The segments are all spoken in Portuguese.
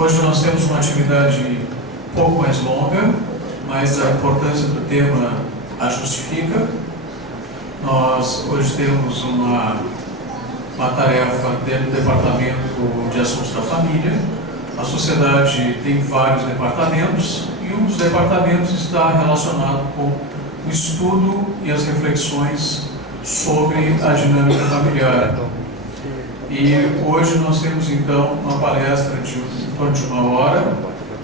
Hoje nós temos uma atividade um pouco mais longa, mas a importância do tema a justifica. Nós hoje temos uma tarefa dentro do Departamento de Assuntos da Família. A sociedade tem vários departamentos e um dos departamentos está relacionado com o estudo e as reflexões sobre a dinâmica familiar. E hoje nós temos então uma palestra de em torno de 1 hora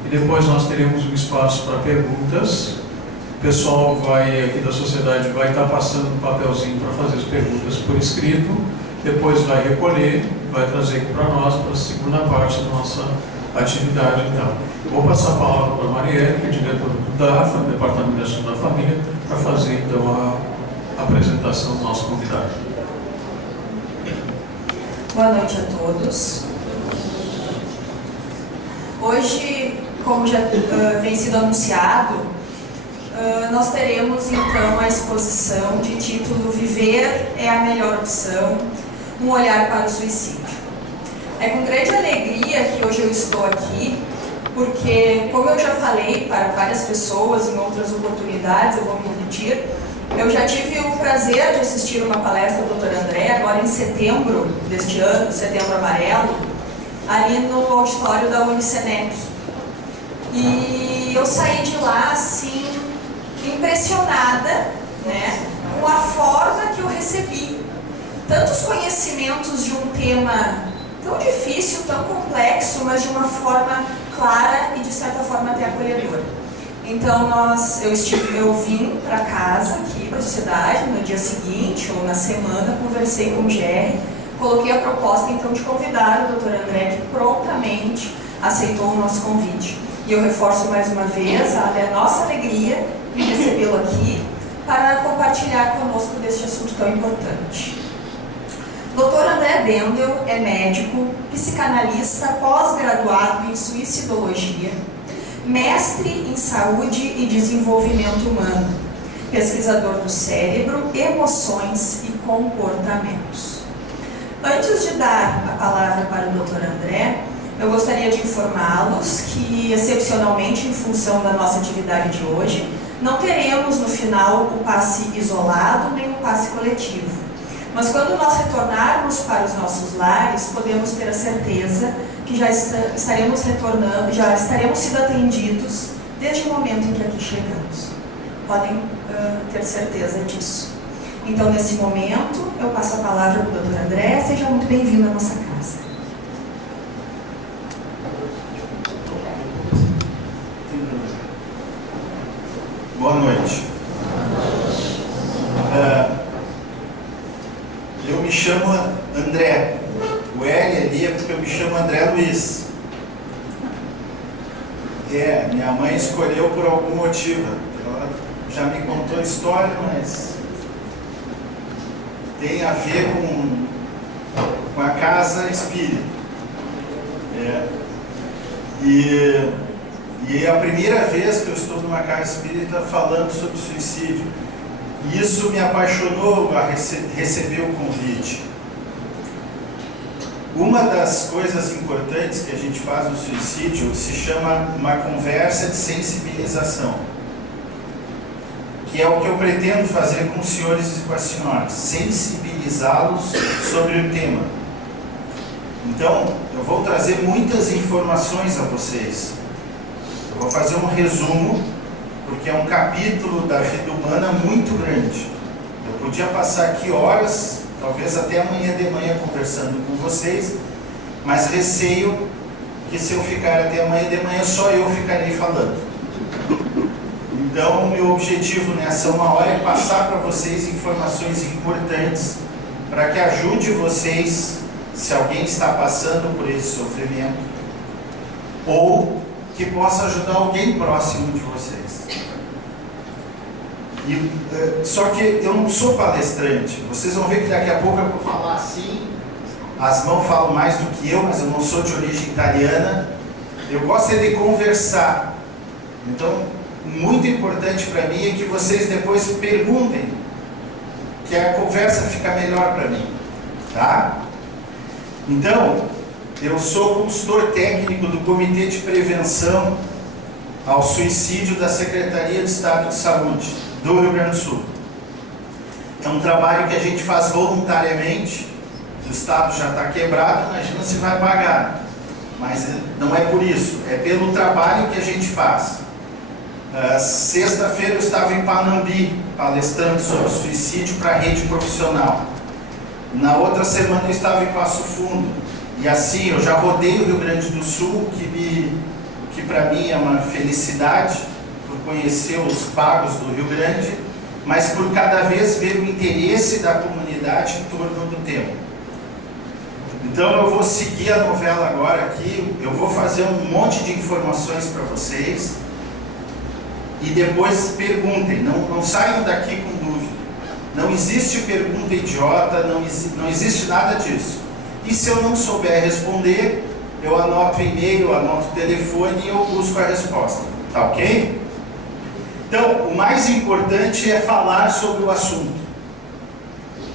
e depois nós teremos um espaço para perguntas. O pessoal aqui da sociedade vai estar passando um papelzinho para fazer as perguntas por escrito, depois vai recolher e vai trazer aqui para nós, para a segunda parte da nossa atividade. Então, vou passar a palavra para a Marielle, que é diretora do DAFA, do Departamento de Assuntos da Família, para fazer então a apresentação do nosso convidado. Boa noite a todos. Hoje, como já vem sido anunciado, nós teremos então a exposição de título Viver é a Melhor Opção, um olhar para o suicídio. É com grande alegria que hoje eu estou aqui, porque, como eu já falei para várias pessoas em outras oportunidades, eu vou me repetir, eu já tive o prazer de assistir uma palestra do Dr. André, agora em setembro deste ano, Setembro Amarelo, ali no auditório da Unicenec. E eu saí de lá, assim, impressionada, né, com a forma que eu recebi. Tantos conhecimentos de um tema tão difícil, tão complexo, mas de uma forma clara e, de certa forma, até acolhedora. Então, eu vim para casa, aqui para a sociedade, no dia seguinte ou na semana, conversei com o GR, coloquei a proposta, então, de convidar o Dr. André, que prontamente aceitou o nosso convite. E eu reforço mais uma vez a nossa alegria em recebê-lo aqui para compartilhar conosco deste assunto tão importante. Dr. André Bendel é médico, psicanalista, pós-graduado em suicidologia, mestre em saúde e desenvolvimento humano, pesquisador do cérebro, emoções e comportamentos. Antes de dar a palavra para o Dr. André, eu gostaria de informá-los que, excepcionalmente, em função da nossa atividade de hoje, não teremos no final o passe isolado nem o passe coletivo. Mas quando nós retornarmos para os nossos lares, podemos ter a certeza que já estaremos retornando, já estaremos sendo atendidos desde o momento em que aqui chegamos. Podem ter certeza disso. Então, nesse momento, eu passo a palavra para o Dr. André. Seja muito bem-vindo à nossa casa. Boa noite. Eu me chamo André. O L ali é porque eu me chamo André Luiz. Minha mãe escolheu por algum motivo. Ela já me contou a história, mas tem a ver com a casa espírita. E é a primeira vez que eu estou numa casa espírita falando sobre suicídio. E isso me apaixonou a receber o convite. Uma das coisas importantes que a gente faz no suicídio se chama uma conversa de sensibilização, que é o que eu pretendo fazer com os senhores e com as senhoras, sensibilizá-los sobre o tema. Então, eu vou trazer muitas informações a vocês. Eu vou fazer um resumo, porque é um capítulo da vida humana muito grande. Eu podia passar aqui horas, talvez até amanhã de manhã conversando com vocês, mas receio que se eu ficar até amanhã de manhã, só eu ficarei falando. Então, o meu objetivo nessa 1 hora é passar para vocês informações importantes para que ajude vocês, se alguém está passando por esse sofrimento, ou que possa ajudar alguém próximo de vocês. Só que eu não sou palestrante. Vocês vão ver que daqui a pouco eu vou falar assim. As mãos falam mais do que eu, mas eu não sou de origem italiana. Eu gosto de conversar. Então, muito importante para mim é que vocês depois perguntem, que a conversa fica melhor para mim, tá? Então, Eu sou consultor técnico do Comitê de Prevenção ao Suicídio da Secretaria de Estado de Saúde do Rio Grande do Sul. É um trabalho que a gente faz voluntariamente. O Estado já está quebrado, imagina se vai pagar. Mas não é por isso, é pelo trabalho que a gente faz. Sexta-feira eu estava em Panambi, palestrando sobre suicídio para a rede profissional. Na outra semana eu estava em Passo Fundo. E assim, eu já rodei o Rio Grande do Sul, que para mim é uma felicidade, por conhecer os pagos do Rio Grande, mas por cada vez ver o interesse da comunidade em torno do tema. Então eu vou seguir a novela agora aqui, eu vou fazer um monte de informações para vocês, e depois perguntem, não saiam daqui com dúvida. Não existe pergunta idiota, não existe nada disso. E se eu não souber responder, eu anoto o e-mail, anoto o telefone e eu busco a resposta. Tá ok? Então, o mais importante é falar sobre o assunto.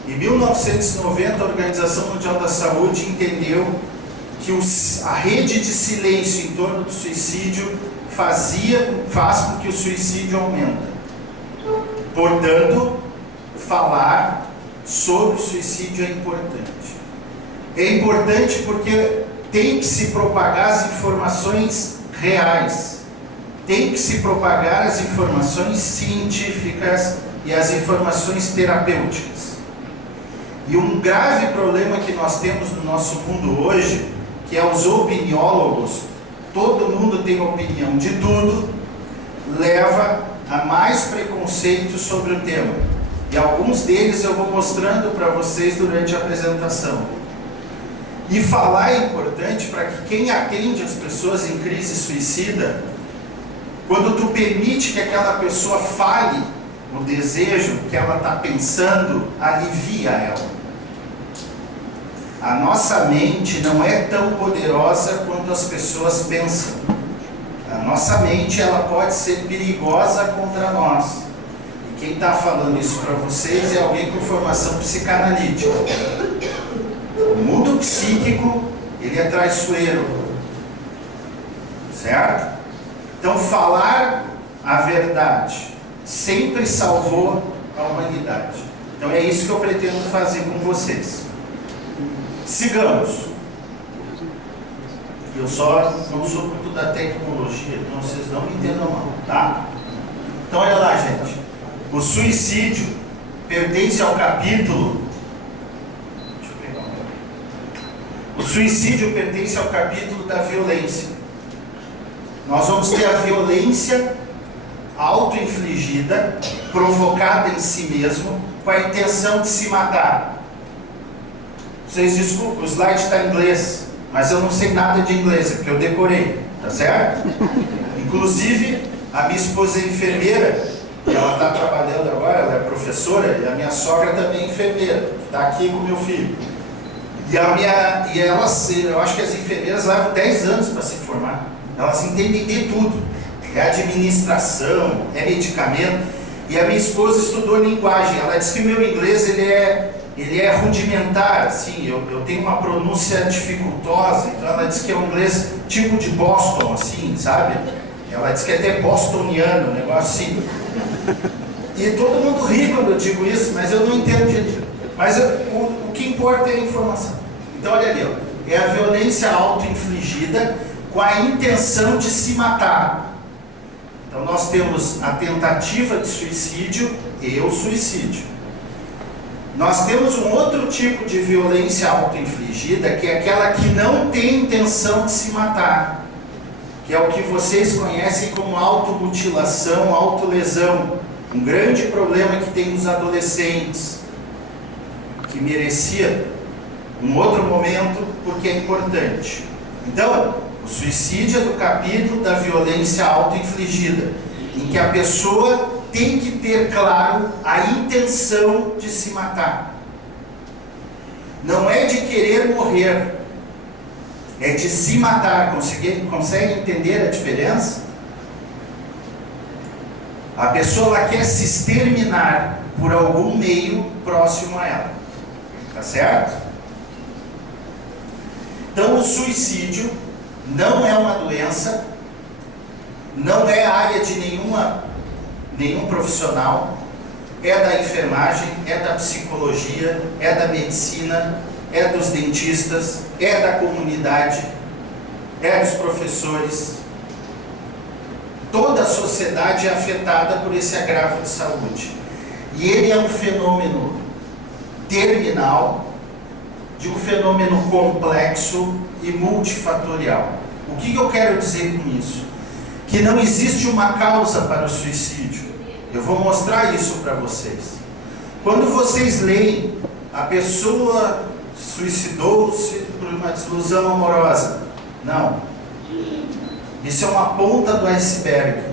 Em 1990, a Organização Mundial da Saúde entendeu que a rede de silêncio em torno do suicídio faz com que o suicídio aumenta. Portanto, falar sobre o suicídio é importante. É importante porque tem que se propagar as informações reais, tem que se propagar as informações científicas e as informações terapêuticas. E um grave problema que nós temos no nosso mundo hoje, que é os opiniólogos, todo mundo tem opinião de tudo, leva a mais preconceito sobre o tema. E alguns deles eu vou mostrando para vocês durante a apresentação. E falar é importante para que quem atende as pessoas em crise suicida, quando tu permite que aquela pessoa fale o desejo que ela está pensando, alivia ela. A nossa mente não é tão poderosa quanto as pessoas pensam. A nossa mente ela pode ser perigosa contra nós. E quem está falando isso para vocês é alguém com formação psicanalítica. O mundo psíquico, ele é traiçoeiro. Certo? Então, falar a verdade sempre salvou a humanidade. Então, é isso que eu pretendo fazer com vocês. Sigamos. Eu só não sou muito da tecnologia, então vocês não me entendam mal, tá? Então, olha lá, gente. O suicídio pertence ao capítulo... O suicídio pertence ao capítulo da violência. Nós vamos ter a violência auto-infligida, provocada em si mesmo, com a intenção de se matar. Vocês desculpem, o slide está em inglês, mas eu não sei nada de inglês, é porque eu decorei, tá certo? Inclusive, a minha esposa é enfermeira, ela está trabalhando agora, ela é professora, e a minha sogra também é enfermeira, está aqui com meu filho. E elas, eu acho que as enfermeiras levam 10 anos para se formar. Elas entendem de tudo. É administração, é medicamento. E a minha esposa estudou linguagem. Ela disse que o meu inglês ele é rudimentar, assim. Eu tenho uma pronúncia dificultosa. Então ela disse que é um inglês tipo de Boston, assim, sabe? Ela disse que é até bostoniano, um negócio assim. E todo mundo ri quando eu digo isso, mas eu não entendo direito. Mas o que importa é a informação. Então olha ali, ó, é a violência auto-infligida com a intenção de se matar. Então nós temos a tentativa de suicídio e o suicídio. Nós temos um outro tipo de violência auto-infligida, que é aquela que não tem intenção de se matar, que é o que vocês conhecem como automutilação, autolesão. Um grande problema que tem nos adolescentes, que merecia um outro momento, porque é importante. Então, o suicídio é do capítulo da violência auto-infligida, em que a pessoa tem que ter claro a intenção de se matar. Não é de querer morrer, é de se matar. Consegue entender a diferença? A pessoa ela quer se exterminar por algum meio próximo a ela. Tá certo? Então, o suicídio não é uma doença, não é área de nenhum profissional, é da enfermagem, é da psicologia, é da medicina, é dos dentistas, é da comunidade, é dos professores. Toda a sociedade é afetada por esse agravo de saúde. E ele é um fenômeno terminal, de um fenômeno complexo e multifatorial. O que eu quero dizer com isso? Que não existe uma causa para o suicídio. Eu vou mostrar isso para vocês. Quando vocês leem, a pessoa suicidou-se por uma desilusão amorosa. Não. Isso é uma ponta do iceberg.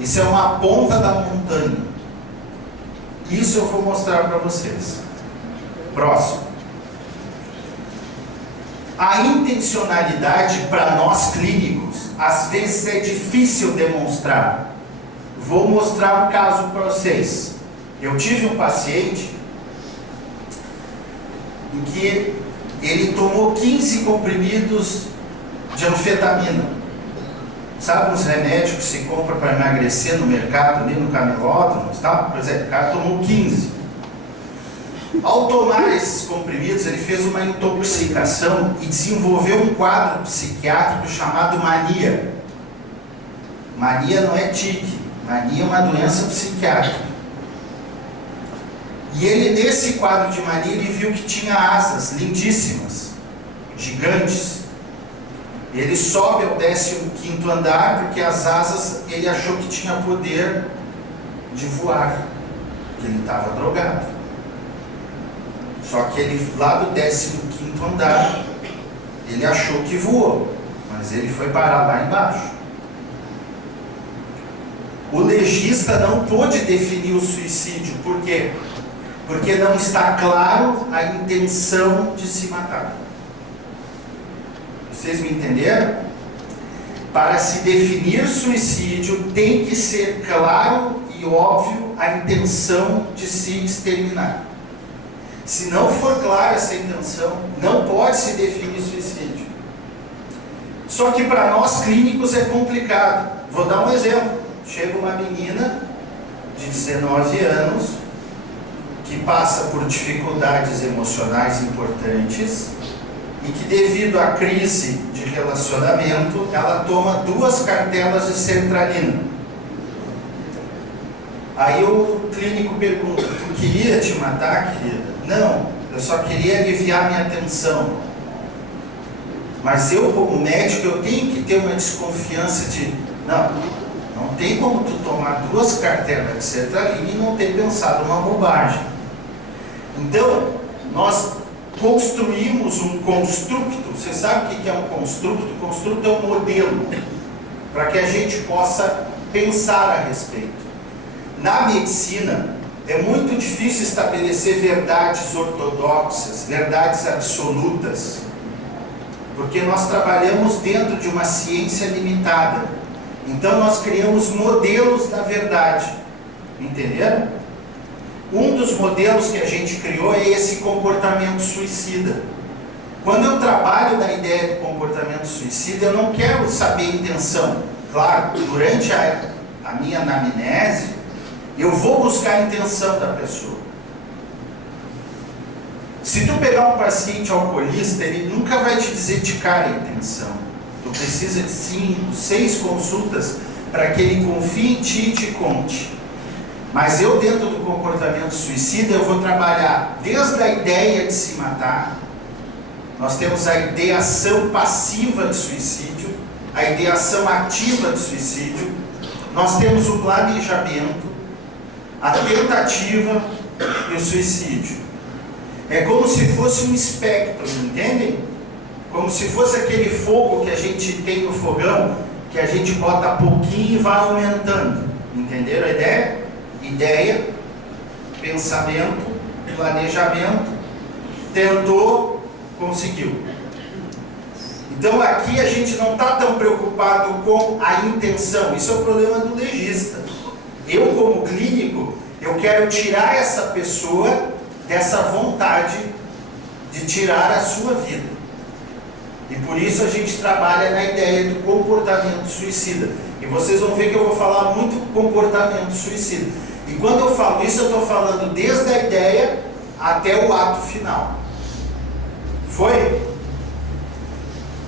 Isso é uma ponta da montanha. Isso eu vou mostrar para vocês. Próximo. A intencionalidade para nós clínicos, às vezes é difícil demonstrar. Vou mostrar um caso para vocês. Eu tive um paciente em que ele tomou 15 comprimidos de anfetamina. Sabe os remédios que se compra para emagrecer no mercado, ali no camelódromo? Tá? Por exemplo, o cara tomou 15. Ao tomar esses comprimidos, ele fez uma intoxicação e desenvolveu um quadro psiquiátrico chamado mania. Mania não é tique, mania é uma doença psiquiátrica. E ele, nesse quadro de mania, ele viu que tinha asas lindíssimas, gigantes. Ele sobe ao 15º andar, porque as asas, ele achou que tinha poder de voar, porque ele estava drogado. Só que ele, lá do 15º andar, ele achou que voou, mas ele foi parar lá embaixo. O legista não pôde definir o suicídio, por quê? Porque não está claro a intenção de se matar. Vocês me entenderam? Para se definir suicídio, tem que ser claro e óbvio a intenção de se exterminar. Se não for clara essa intenção, não pode se definir suicídio. Só que para nós clínicos é complicado. Vou dar um exemplo. Chega uma menina de 19 anos que passa por dificuldades emocionais importantes e que, devido à crise de relacionamento, ela toma 2 cartelas de sertralina. Aí o clínico pergunta: tu queria te matar, querida? Não, eu só queria aliviar minha tensão. Mas eu, como médico, eu tenho que ter uma desconfiança de... Não tem como tu tomar 2 cartelas de sertralina e não ter pensado uma bobagem. Então, nós construímos um construto. Você sabe o que é um construto? O construto é um modelo para que a gente possa pensar a respeito. Na medicina, é muito difícil estabelecer verdades ortodoxas, verdades absolutas, porque nós trabalhamos dentro de uma ciência limitada. Então nós criamos modelos da verdade. Entenderam? Um dos modelos que a gente criou é esse comportamento suicida. Quando eu trabalho na ideia do comportamento suicida, eu não quero saber a intenção. Claro, durante a minha anamnese, eu vou buscar a intenção da pessoa. Se tu pegar um paciente alcoolista, ele nunca vai te dizer de cara a intenção. Tu precisa de 5, 6 consultas para que ele confie em ti e te conte. Mas eu, dentro do comportamento suicida, eu vou trabalhar desde a ideia de se matar. Nós temos a ideação passiva de suicídio, a ideação ativa de suicídio. Nós temos o planejamento, a tentativa e o suicídio. É como se fosse um espectro, entendem? Como se fosse aquele fogo que a gente tem no fogão, que a gente bota pouquinho e vai aumentando. Entenderam a ideia? Ideia, pensamento, planejamento, tentou, conseguiu. Então aqui a gente não está tão preocupado com a intenção. Isso é o problema do legista. Eu, como clínico, eu quero tirar essa pessoa dessa vontade de tirar a sua vida. E por isso a gente trabalha na ideia do comportamento suicida. E vocês vão ver que eu vou falar muito comportamento suicida. E quando eu falo isso, eu estou falando desde a ideia até o ato final. Foi?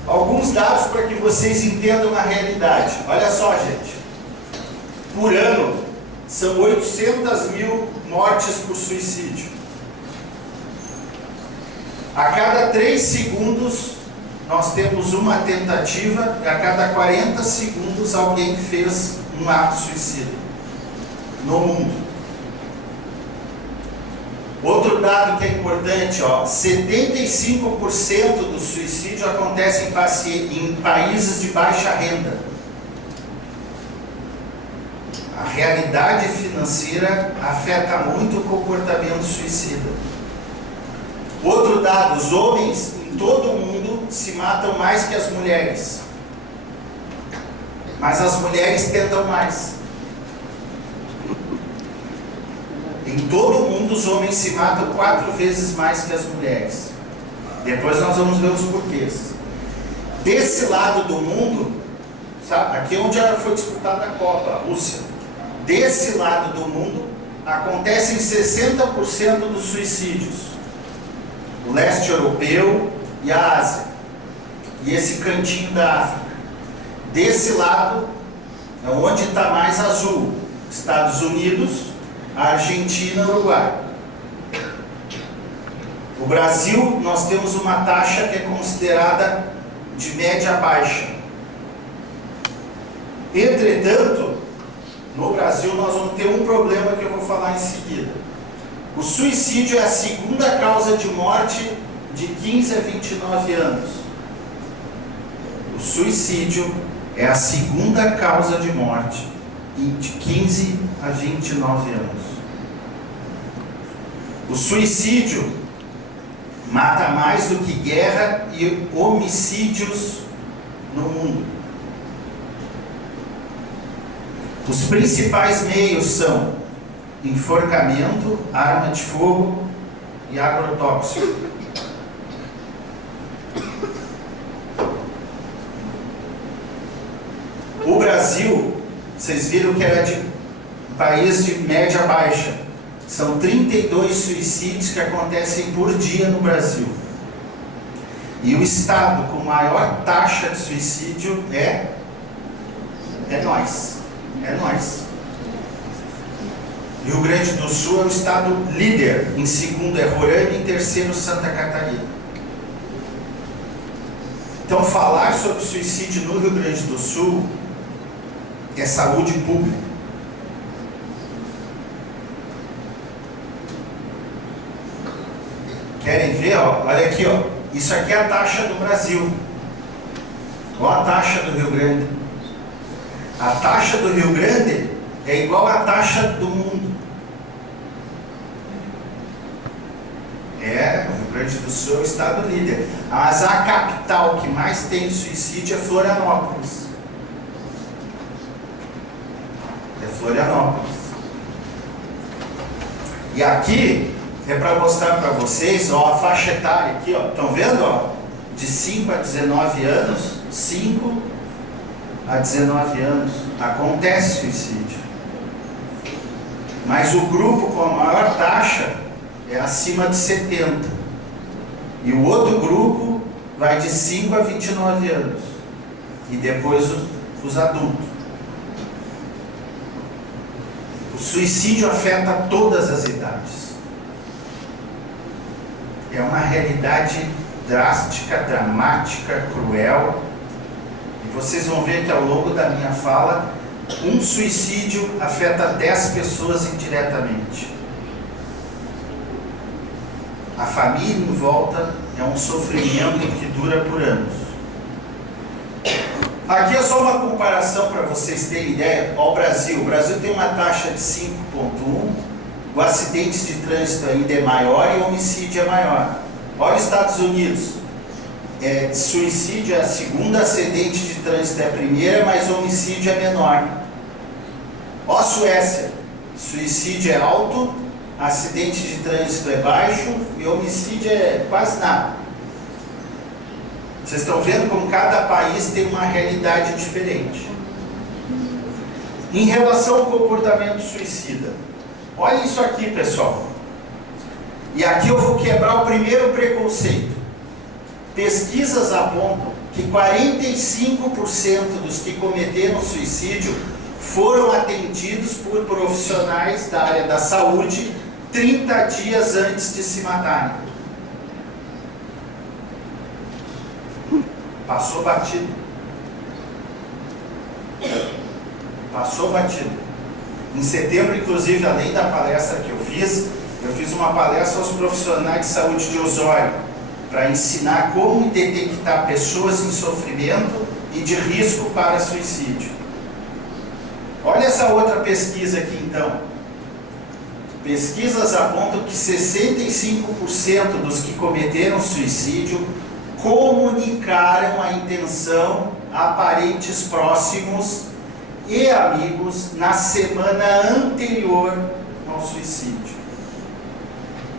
Alguns dados para que vocês entendam a realidade. Olha só, gente. Por ano, são 800 mil mortes por suicídio. A cada 3 segundos, nós temos uma tentativa, e a cada 40 segundos alguém fez um ato suicida no mundo. Outro dado que é importante, 75% do suicídio acontece em países de baixa renda. A realidade financeira afeta muito o comportamento suicida. Outro dado, os homens em todo o mundo se matam mais que as mulheres. Mas as mulheres tentam mais. Em todo o mundo os homens se matam 4 vezes mais que as mulheres. Depois nós vamos ver os porquês. Desse lado do mundo, sabe, aqui é onde foi disputada a Copa, a Rússia. Desse lado do mundo acontecem 60% dos suicídios. O leste europeu e a Ásia. E esse cantinho da África. Desse lado é onde está mais azul. Estados Unidos, Argentina, Uruguai. O Brasil, nós temos uma taxa que é considerada de média baixa. Entretanto, no Brasil nós vamos ter um problema que eu vou falar em seguida. O suicídio é a segunda causa de morte de 15 a 29 anos. O suicídio é a segunda causa de morte de 15 a 29 anos. O suicídio mata mais do que guerra e homicídios no mundo. Os principais meios são enforcamento, arma de fogo e agrotóxico. O Brasil, vocês viram que era de um país de média baixa. São 32 suicídios que acontecem por dia no Brasil. E o estado com maior taxa de suicídio é nós. É nós. Rio Grande do Sul é o estado líder. Em segundo é Roraima e em terceiro Santa Catarina. Então falar sobre suicídio no Rio Grande do Sul é saúde pública. Querem ver? Olha aqui, isso aqui é a taxa do Brasil. Olha a taxa do Rio Grande. A taxa do Rio Grande é igual à taxa do mundo. O Rio Grande do Sul é o estado líder. Mas a capital que mais tem suicídio é Florianópolis. Florianópolis. E aqui é para mostrar para vocês, a faixa etária aqui, estão vendo, de 5 a 19 anos, 5 a 19 anos, acontece suicídio. Mas o grupo com a maior taxa é acima de 70. E o outro grupo vai de 5 a 29 anos. E depois os adultos. O suicídio afeta todas as idades. É uma realidade drástica, dramática, cruel. E vocês vão ver que ao longo da minha fala, um suicídio afeta 10 pessoas indiretamente. A família em volta é um sofrimento que dura por anos. Aqui é só uma comparação para vocês terem ideia. O Brasil tem uma taxa de 5,1, o acidentes de trânsito ainda é maior e o homicídio é maior. Olha os Estados Unidos, suicídio é a segunda, acidente de trânsito é a primeira, mas o homicídio é menor. Ó, Suécia, suicídio é alto, acidente de trânsito é baixo e homicídio é quase nada. Vocês estão vendo como cada país tem uma realidade diferente. Em relação ao comportamento suicida, olha isso aqui, pessoal. E aqui eu vou quebrar o primeiro preconceito. Pesquisas apontam que 45% dos que cometeram suicídio foram atendidos por profissionais da área da saúde 30 dias antes de se matarem. Passou batido. Passou batido. Em setembro, inclusive, além da palestra que eu fiz uma palestra aos profissionais de saúde de Osório, para ensinar como detectar pessoas em sofrimento e de risco para suicídio. Olha essa outra pesquisa aqui então. Pesquisas apontam que 65% dos que cometeram suicídio comunicaram a intenção a parentes próximos e amigos na semana anterior ao suicídio.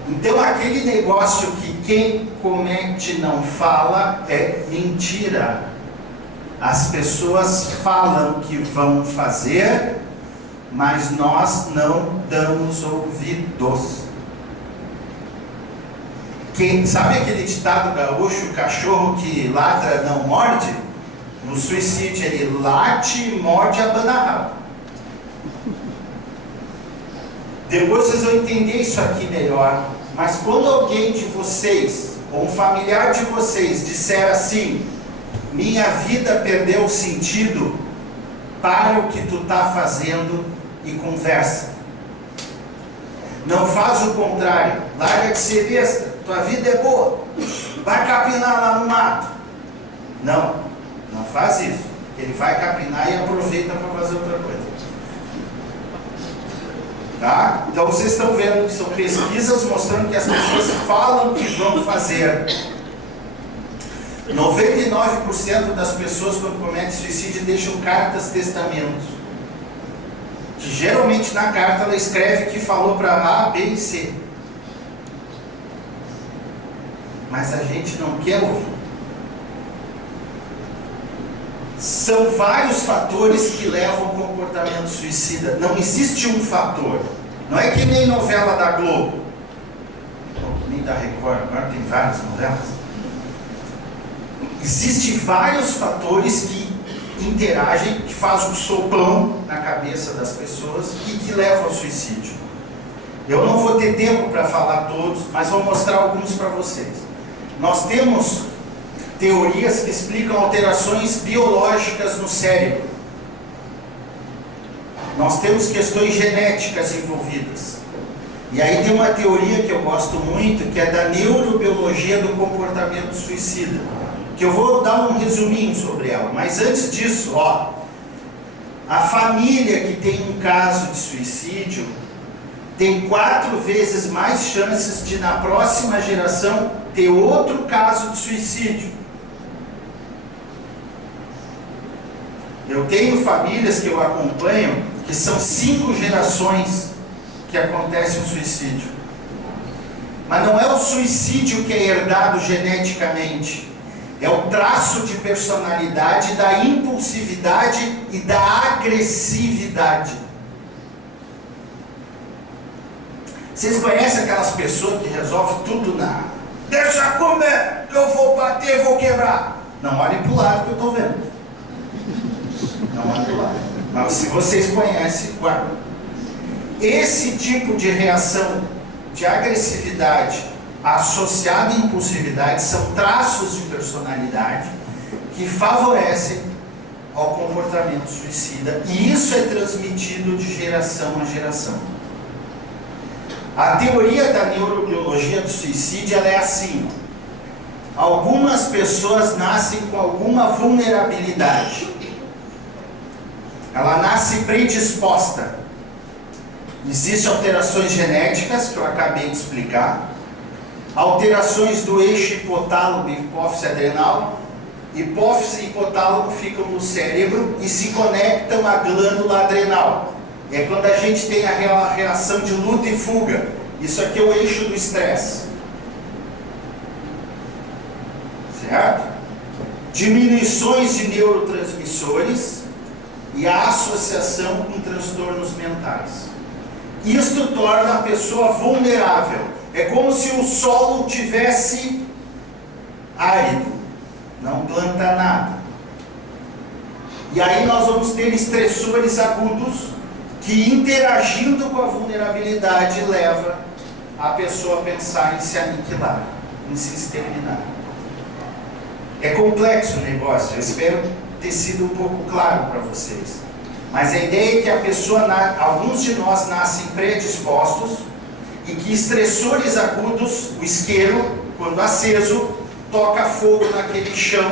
Então aquele negócio que quem comete não fala é mentira. As pessoas falam que vão fazer, mas nós não damos ouvidos. Sabe aquele ditado gaúcho, o cachorro que ladra não morde? No suicídio ele late e morde a banarraba. Depois vocês vão entender isso aqui melhor. Mas quando alguém de vocês, ou um familiar de vocês, disser assim: minha vida perdeu o sentido, para o que tu está fazendo e conversa. Não faz o contrário. Larga de ser besta. Tua vida é boa. Vai capinar lá no mato. Não faz isso. Ele vai capinar e aproveita para fazer outra coisa. Tá? Então vocês estão vendo que são pesquisas mostrando que as pessoas falam que vão fazer. 99% das pessoas quando cometem suicídio deixam cartas testamentos. Que geralmente na carta ela escreve que falou para A, B e C. Mas a gente não quer ouvir. São vários fatores que levam ao comportamento suicida. Não existe um fator. Não é que nem novela da Globo. Nem da Record, agora tem várias novelas. Existem vários fatores que interagem, que fazem um sopão na cabeça das pessoas e que levam ao suicídio. Eu não vou ter tempo para falar todos, mas vou mostrar alguns para vocês. Nós temos teorias que explicam alterações biológicas no cérebro. Nós temos questões genéticas envolvidas. E aí tem uma teoria que eu gosto muito, que é da neurobiologia do comportamento suicida, que eu vou dar um resuminho sobre ela. Mas antes disso, a família que tem um caso de suicídio tem 4 vezes mais chances de na próxima geração ter outro caso de suicídio. Eu tenho famílias que eu acompanho que são 5 gerações que acontece um suicídio. Mas não é o suicídio que é herdado geneticamente. É o traço de personalidade da impulsividade e da agressividade. Vocês conhecem aquelas pessoas que resolvem tudo na... Deixa comer, que eu vou bater, vou quebrar. Não olhem para o lado que eu estou vendo. Não olhem para o lado. Mas se vocês conhecem, guardem. Esse tipo de reação de agressividade associada à impulsividade são traços de personalidade que favorecem ao comportamento suicida. E isso é transmitido de geração a geração. A teoria da neurobiologia do suicídio ela é assim: algumas pessoas nascem com alguma vulnerabilidade. Ela nasce predisposta. Existem alterações genéticas que eu acabei de explicar, alterações do eixo hipotálamo e hipófise adrenal. Hipófise e hipotálamo ficam no cérebro e se conectam à glândula adrenal. É quando a gente tem a reação de luta e fuga. Isso aqui é o eixo do estresse. Certo? diminuições de neurotransmissores e a associação com transtornos mentais. Isto torna a pessoa vulnerável. É como se o solo tivesse árido, não planta nada. E aí nós vamos ter estressores agudos que, interagindo com a vulnerabilidade, leva a pessoa a pensar em se aniquilar, em se exterminar. É complexo o negócio, eu espero ter sido um pouco claro para vocês. Mas a ideia é que a pessoa, alguns de nós nascem predispostos e que estressores agudos, o isqueiro, quando aceso, toca fogo naquele chão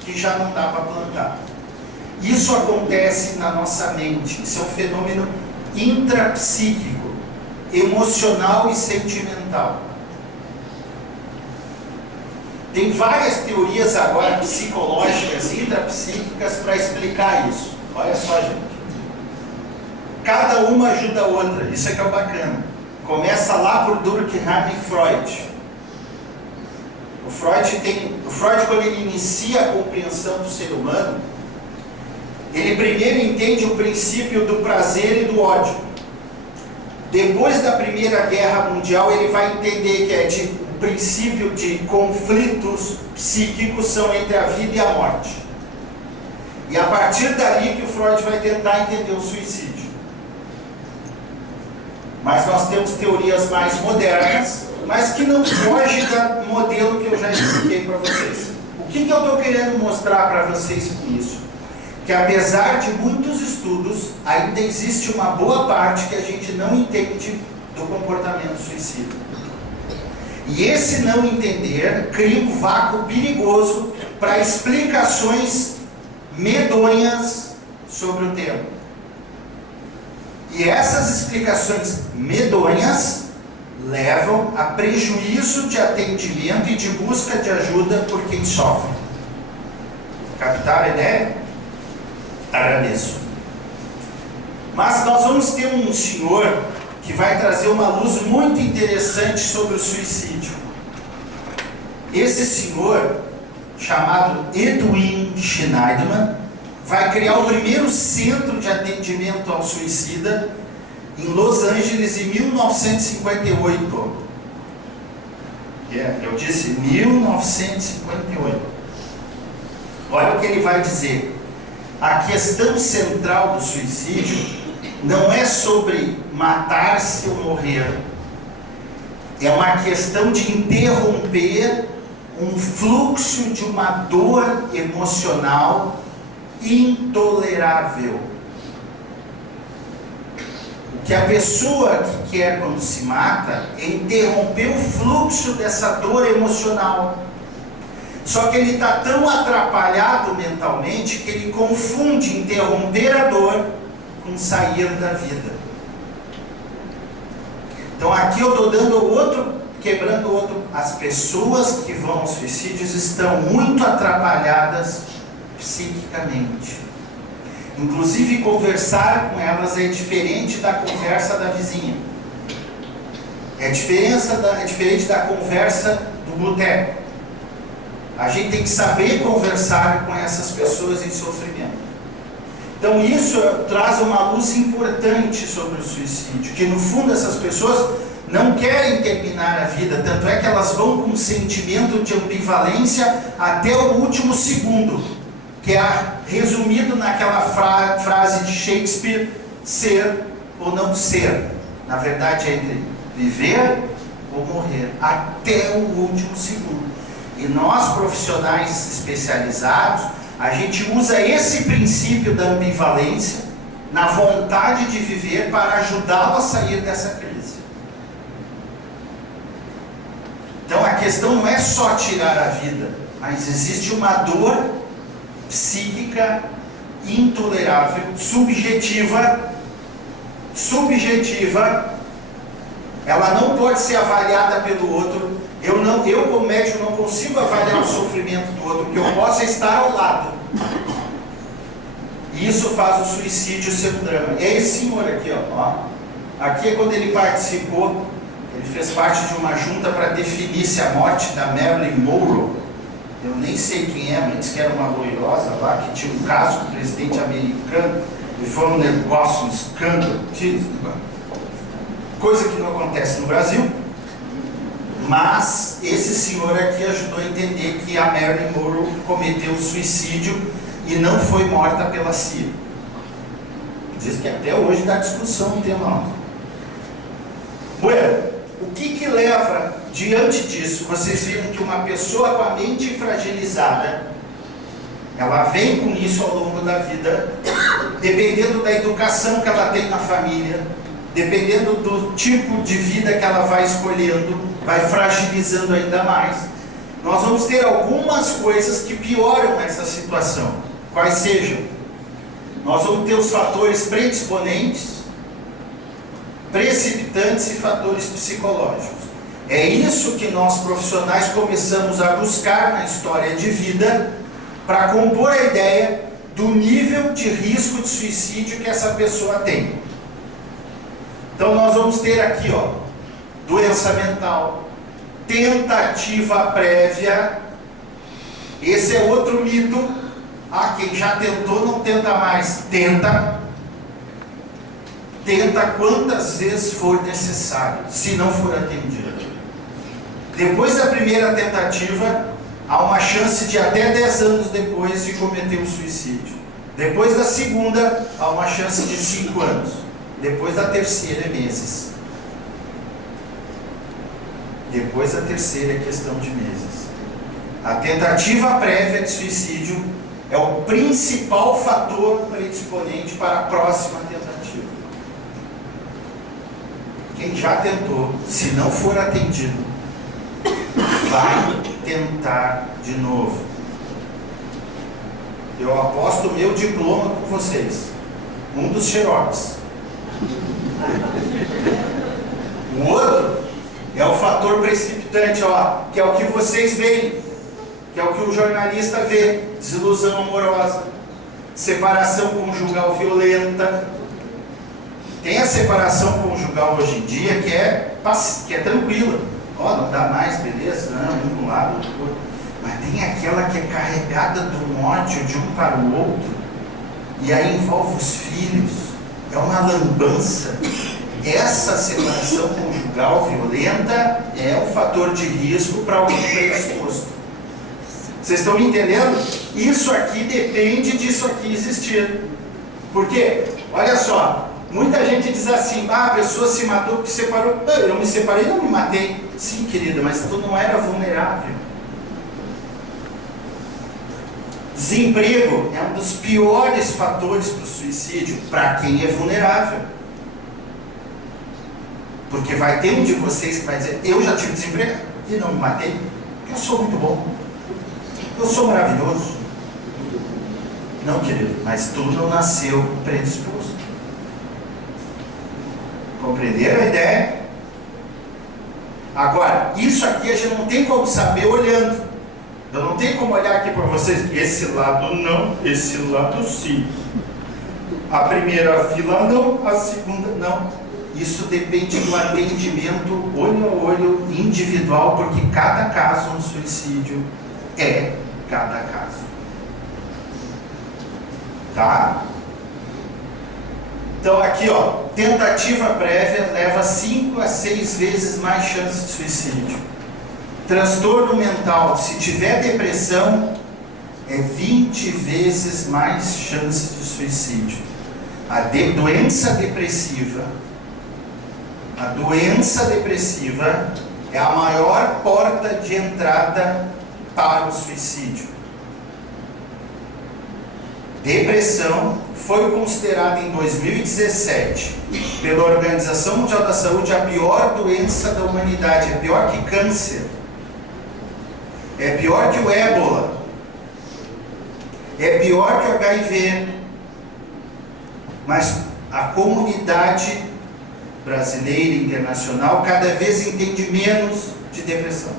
que já não dá para plantar. Isso acontece na nossa mente, isso é um fenômeno intrapsíquico, emocional e sentimental. Tem várias teorias agora psicológicas, intrapsíquicas para explicar isso. Olha só, gente. Cada uma ajuda a outra, isso é que é o bacana. Começa lá por Durkheim e Freud. O Freud, quando ele inicia a compreensão do ser humano, ele primeiro entende o princípio do prazer e do ódio. Depois da Primeira Guerra Mundial, ele vai entender que o princípio de conflitos psíquicos são entre a vida e a morte. E a partir dali que o Freud vai tentar entender o suicídio. Mas nós temos teorias mais modernas, mas que não fogem do modelo que eu já expliquei para vocês. O que eu estou querendo mostrar para vocês com isso? Que apesar de muitos estudos, ainda existe uma boa parte que a gente não entende do comportamento suicida. E esse não entender cria um vácuo perigoso para explicações medonhas sobre o tema. E essas explicações medonhas levam a prejuízo de atendimento e de busca de ajuda por quem sofre. Captaram a ideia? Agradeço. Mas nós vamos ter um senhor que vai trazer uma luz muito interessante sobre o suicídio. Esse senhor, chamado Edwin Schneiderman, vai criar o primeiro centro de atendimento ao suicida em Los Angeles em 1958. Eu disse 1958. Olha o que ele vai dizer. A questão central do suicídio não é sobre matar-se ou morrer. É uma questão de interromper um fluxo de uma dor emocional intolerável. O que a pessoa que quer quando se mata é interromper o fluxo dessa dor emocional. Só que ele está tão atrapalhado mentalmente que ele confunde interromper a dor com sair da vida. Então aqui eu estou quebrando outro. As pessoas que vão aos suicídios estão muito atrapalhadas psiquicamente. Inclusive conversar com elas é diferente da conversa da vizinha. É diferente da conversa do boteco. A gente tem que saber conversar com essas pessoas em sofrimento. Então isso traz uma luz importante sobre o suicídio, que no fundo essas pessoas não querem terminar a vida, tanto é que elas vão com um sentimento de ambivalência até o último segundo, que é resumido naquela frase de Shakespeare, ser ou não ser. Na verdade é entre viver ou morrer, até o último segundo. E nós, profissionais especializados, a gente usa esse princípio da ambivalência na vontade de viver para ajudá-lo a sair dessa crise. Então a questão não é só tirar a vida, mas existe uma dor psíquica intolerável, subjetiva, ela não pode ser avaliada pelo outro. Eu como médico não consigo avaliar o sofrimento do outro, o que eu posso é estar ao lado. E isso faz o suicídio ser um drama. É esse senhor aqui, ó. Aqui é quando ele participou, ele fez parte de uma junta para definir se a morte da Marilyn Monroe eu nem sei quem é, mas disse que era uma loirosa lá, que tinha um caso com o presidente americano, e foi um negócio, um escândalo, coisa que não acontece no Brasil, mas esse senhor aqui ajudou a entender que a Marilyn Monroe cometeu suicídio e não foi morta pela CIA. Diz que até hoje dá discussão no tema. Bueno, o que leva diante disso? Vocês viram que uma pessoa com a mente fragilizada, ela vem com isso ao longo da vida, dependendo da educação que ela tem na família, dependendo do tipo de vida que ela vai escolhendo, vai fragilizando ainda mais. Nós vamos ter algumas coisas que pioram essa situação. Quais sejam? Nós vamos ter os fatores predisponentes, precipitantes e fatores psicológicos. É isso que nós profissionais começamos a buscar na história de vida para compor a ideia do nível de risco de suicídio que essa pessoa tem. Então nós vamos ter aqui, ó, doença mental, tentativa prévia. Esse é outro mito. Ah, quem já tentou não tenta mais. Tenta quantas vezes for necessário, se não for atendido. Depois da primeira tentativa, há uma chance de até 10 anos depois de cometer um suicídio. Depois da segunda, há uma chance de 5 anos. Depois da terceira, meses. Depois da terceira, é questão de meses. A tentativa prévia de suicídio é o principal fator predisponente para a próxima tentativa. Quem já tentou, se não for atendido, vai tentar de novo. Eu aposto o meu diploma com vocês. Um dos xerox. O outro é o fator precipitante, ó, que é o que vocês veem, que é o que o jornalista vê: desilusão amorosa, separação conjugal violenta. Tem a separação conjugal hoje em dia que é tranquila. Ó, não dá mais, beleza? Não, um para um lado, outro para o outro. Mas tem aquela que é carregada do ódio de um para o outro, e aí envolve os filhos. É uma lambança. Essa separação conjugal violenta é um fator de risco para alguém predisposto. Vocês estão me entendendo? Isso aqui depende disso aqui existir. Por quê? Olha só, muita gente diz assim: ah, a pessoa se matou porque separou. Eu me separei e não me matei. Sim, querida, mas tu não era vulnerável. Desemprego é um dos piores fatores para o suicídio para quem é vulnerável. Porque vai ter um de vocês que vai dizer: eu já tive desemprego e não me matei, porque eu sou muito bom, eu sou maravilhoso. Não, querido, mas tu não nasceu predisposto. Compreenderam a ideia? Agora, isso aqui a gente não tem como saber olhando. Eu não tenho como olhar aqui para vocês: esse lado não, esse lado sim. A primeira fila não, a segunda não. Isso depende do atendimento olho a olho, individual, porque cada caso um suicídio é cada caso. Tá? Então aqui, ó, tentativa prévia leva 5 a 6 vezes mais chance de suicídio. Transtorno mental, se tiver depressão, é 20 vezes mais chance de suicídio. A doença depressiva é a maior porta de entrada para o suicídio. Depressão foi considerada em 2017 pela Organização Mundial da Saúde a pior doença da humanidade. É pior que câncer, é pior que o ébola, é pior que o HIV. Mas a comunidade brasileira e internacional cada vez entende menos de depressão.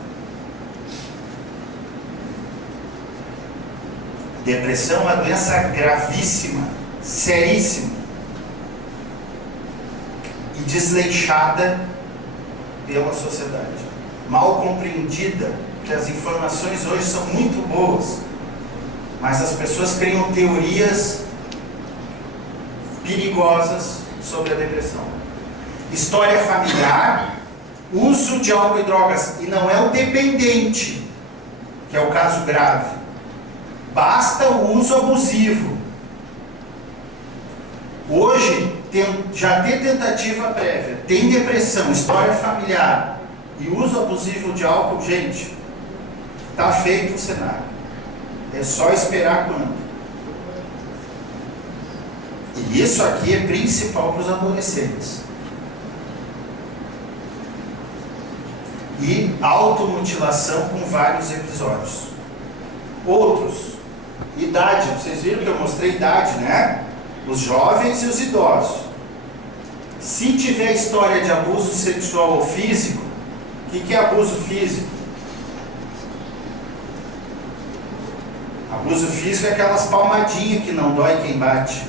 Depressão é uma doença gravíssima, seríssima e desleixada pela sociedade, mal compreendida que as informações hoje são muito boas, mas as pessoas criam teorias perigosas sobre a depressão. História familiar, uso de álcool e drogas, e não é o dependente, que é o caso grave. Basta o uso abusivo. Hoje, já tem tentativa prévia, tem depressão, história familiar e uso abusivo de álcool, gente, está feito o cenário. É só esperar quando. E isso aqui é principal para os adolescentes. E automutilação com vários episódios. Outros, idade, vocês viram que eu mostrei idade, né? Os jovens e os idosos. Se tiver história de abuso sexual ou físico, o que é abuso físico? Abuso físico é aquelas palmadinhas que não dói quem bate.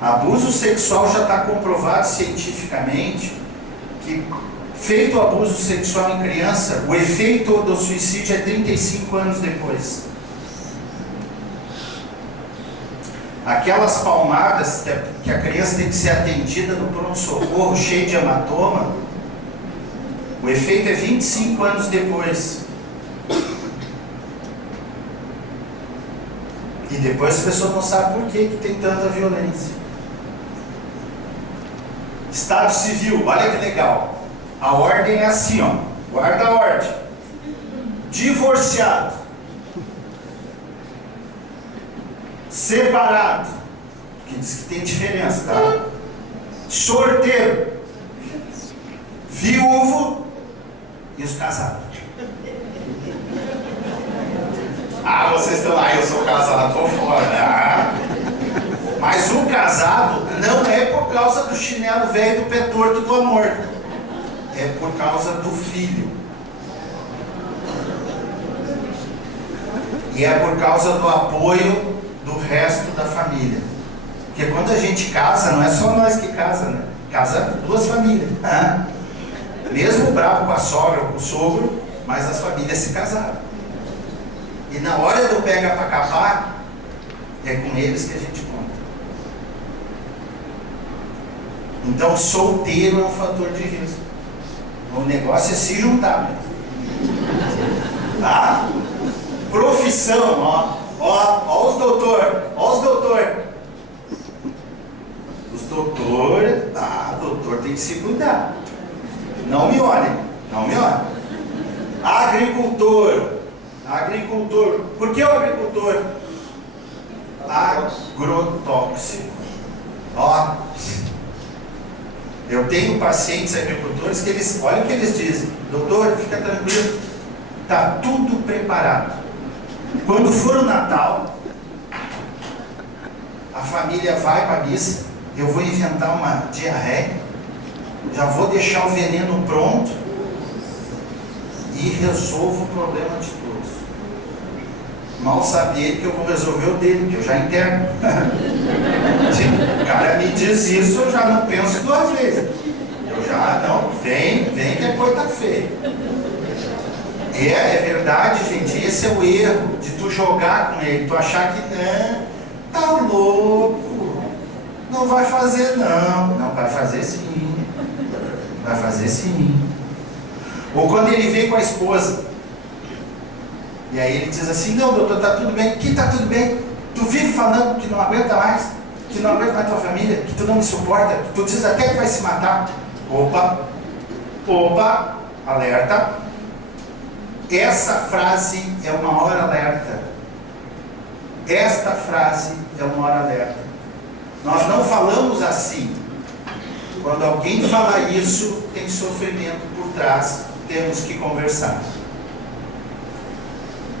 Abuso sexual já está comprovado cientificamente que, feito o abuso sexual em criança, o efeito do suicídio é 35 anos depois. Aquelas palmadas que a criança tem que ser atendida no pronto-socorro, cheio de hematoma, o efeito é 25 anos depois. E depois a pessoa não sabe por que tem tanta violência. Estado civil, olha que legal. A ordem é assim, ó. Guarda a ordem. Divorciado. Separado. Que diz que tem diferença, tá? Sorteiro. Viúvo. E os casados. Ah, vocês estão lá, eu sou casado, estou fora. Ah. Mas o casado não é por causa do chinelo velho do pé torto do amor. É por causa do filho. E é por causa do apoio do resto da família. Porque quando a gente casa, não é só nós que casa, né? Casa duas famílias. Ah. Mesmo bravo com a sogra ou com o sogro, mas as famílias se casaram. E na hora do pega para capar, é com eles que a gente conta. Então, solteiro é um fator de risco. O negócio é se juntar mesmo. Tá? Profissão, ó os doutor. Os doutor tem que se cuidar. Não me olhem. Agricultor. Por que o agricultor? Agrotóxico. Ó, eu tenho pacientes agricultores que eles, olha o que eles dizem: doutor, fica tranquilo, está tudo preparado. Quando for o Natal, a família vai para a missa, eu vou inventar uma diarreia, já vou deixar o veneno pronto e resolvo o problema de todos. Mal sabe ele que eu vou resolver o dele, que eu já interno. Se o cara me diz isso, eu já não penso duas vezes. Eu já, não, vem que a coisa tá feia. É verdade, gente, esse é o erro de tu jogar com ele, tu achar que não, tá louco, não vai fazer não vai fazer sim. Ou quando ele vem com a esposa, e aí ele diz assim: não, doutor, tá tudo bem. Que tá tudo bem? Tu vive falando que não aguenta mais, que não aguenta mais tua família, que tu não me suporta, tu diz até que vai se matar. Opa, alerta. Essa frase é o maior alerta. Esta frase é o maior alerta. Nós não falamos assim. Quando alguém fala isso, tem sofrimento por trás, temos que conversar.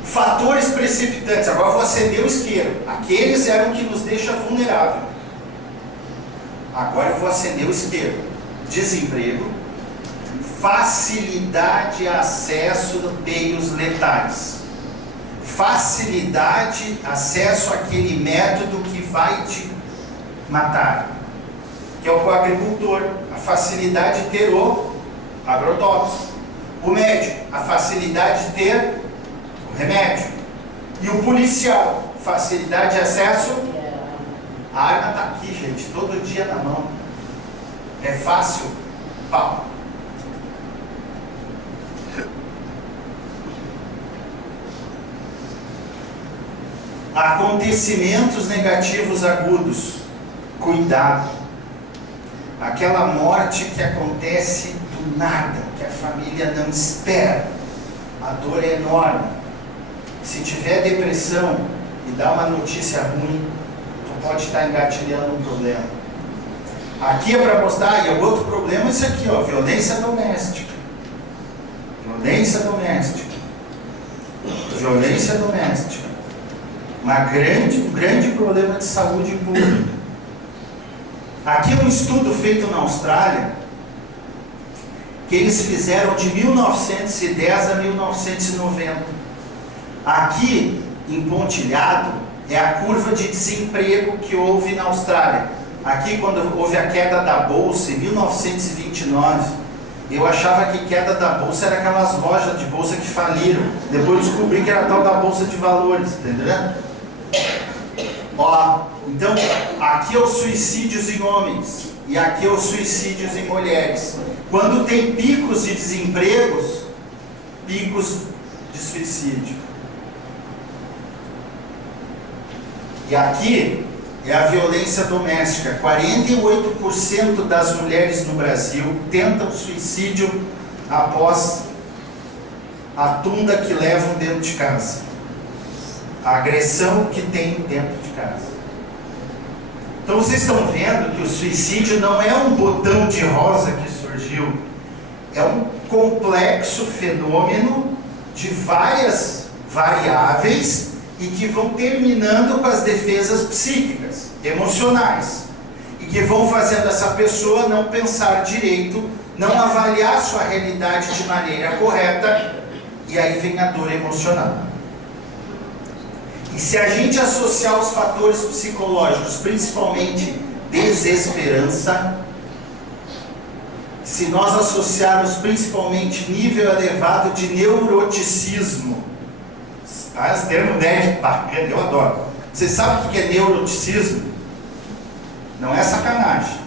Fatores precipitantes. Agora eu vou acender o isqueiro. Aqueles eram que nos deixam vulnerável. Agora eu vou acender o isqueiro. Desemprego, facilidade de acesso a meios letais, facilidade acesso àquele método que vai te matar, que é o agricultor. A facilidade de ter o agrotóxico. O médico, a facilidade de ter o remédio. E o policial, facilidade de acesso. A arma está aqui, gente, todo dia na mão. É fácil, pau. Acontecimentos negativos agudos. Cuidado. Aquela morte que acontece do nada, que a família não espera. A dor é enorme. Se tiver depressão e dá uma notícia ruim, tu pode estar engatilhando um problema. Aqui é para mostrar, e o outro problema é isso aqui, ó, violência doméstica. Violência doméstica. Violência doméstica. Um grande problema de saúde pública. Aqui é um estudo feito na Austrália, que eles fizeram de 1910 a 1990. Aqui, em pontilhado, é a curva de desemprego que houve na Austrália. Aqui, quando houve a queda da Bolsa, em 1929, eu achava que queda da Bolsa era aquelas lojas de Bolsa que faliram. Depois descobri que era a tal da Bolsa de Valores, entendeu? Ó, então, aqui é os suicídios em homens e aqui é os suicídios em mulheres. Quando tem picos de desempregos, picos de suicídio. E aqui é a violência doméstica. 48% das mulheres no Brasil tentam suicídio após a tunda que levam dentro de casa. A agressão que tem dentro de casa. Então vocês estão vendo que o suicídio não é um botão de rosa que surgiu. É um complexo fenômeno de várias variáveis e que vão terminando com as defesas psíquicas, emocionais. E que vão fazendo essa pessoa não pensar direito, não avaliar sua realidade de maneira correta, e aí vem a dor emocional. E se a gente associar os fatores psicológicos, principalmente desesperança, se nós associarmos principalmente nível elevado de neuroticismo, esse termo médico bacana, eu adoro. Você sabe o que é neuroticismo? Não é sacanagem.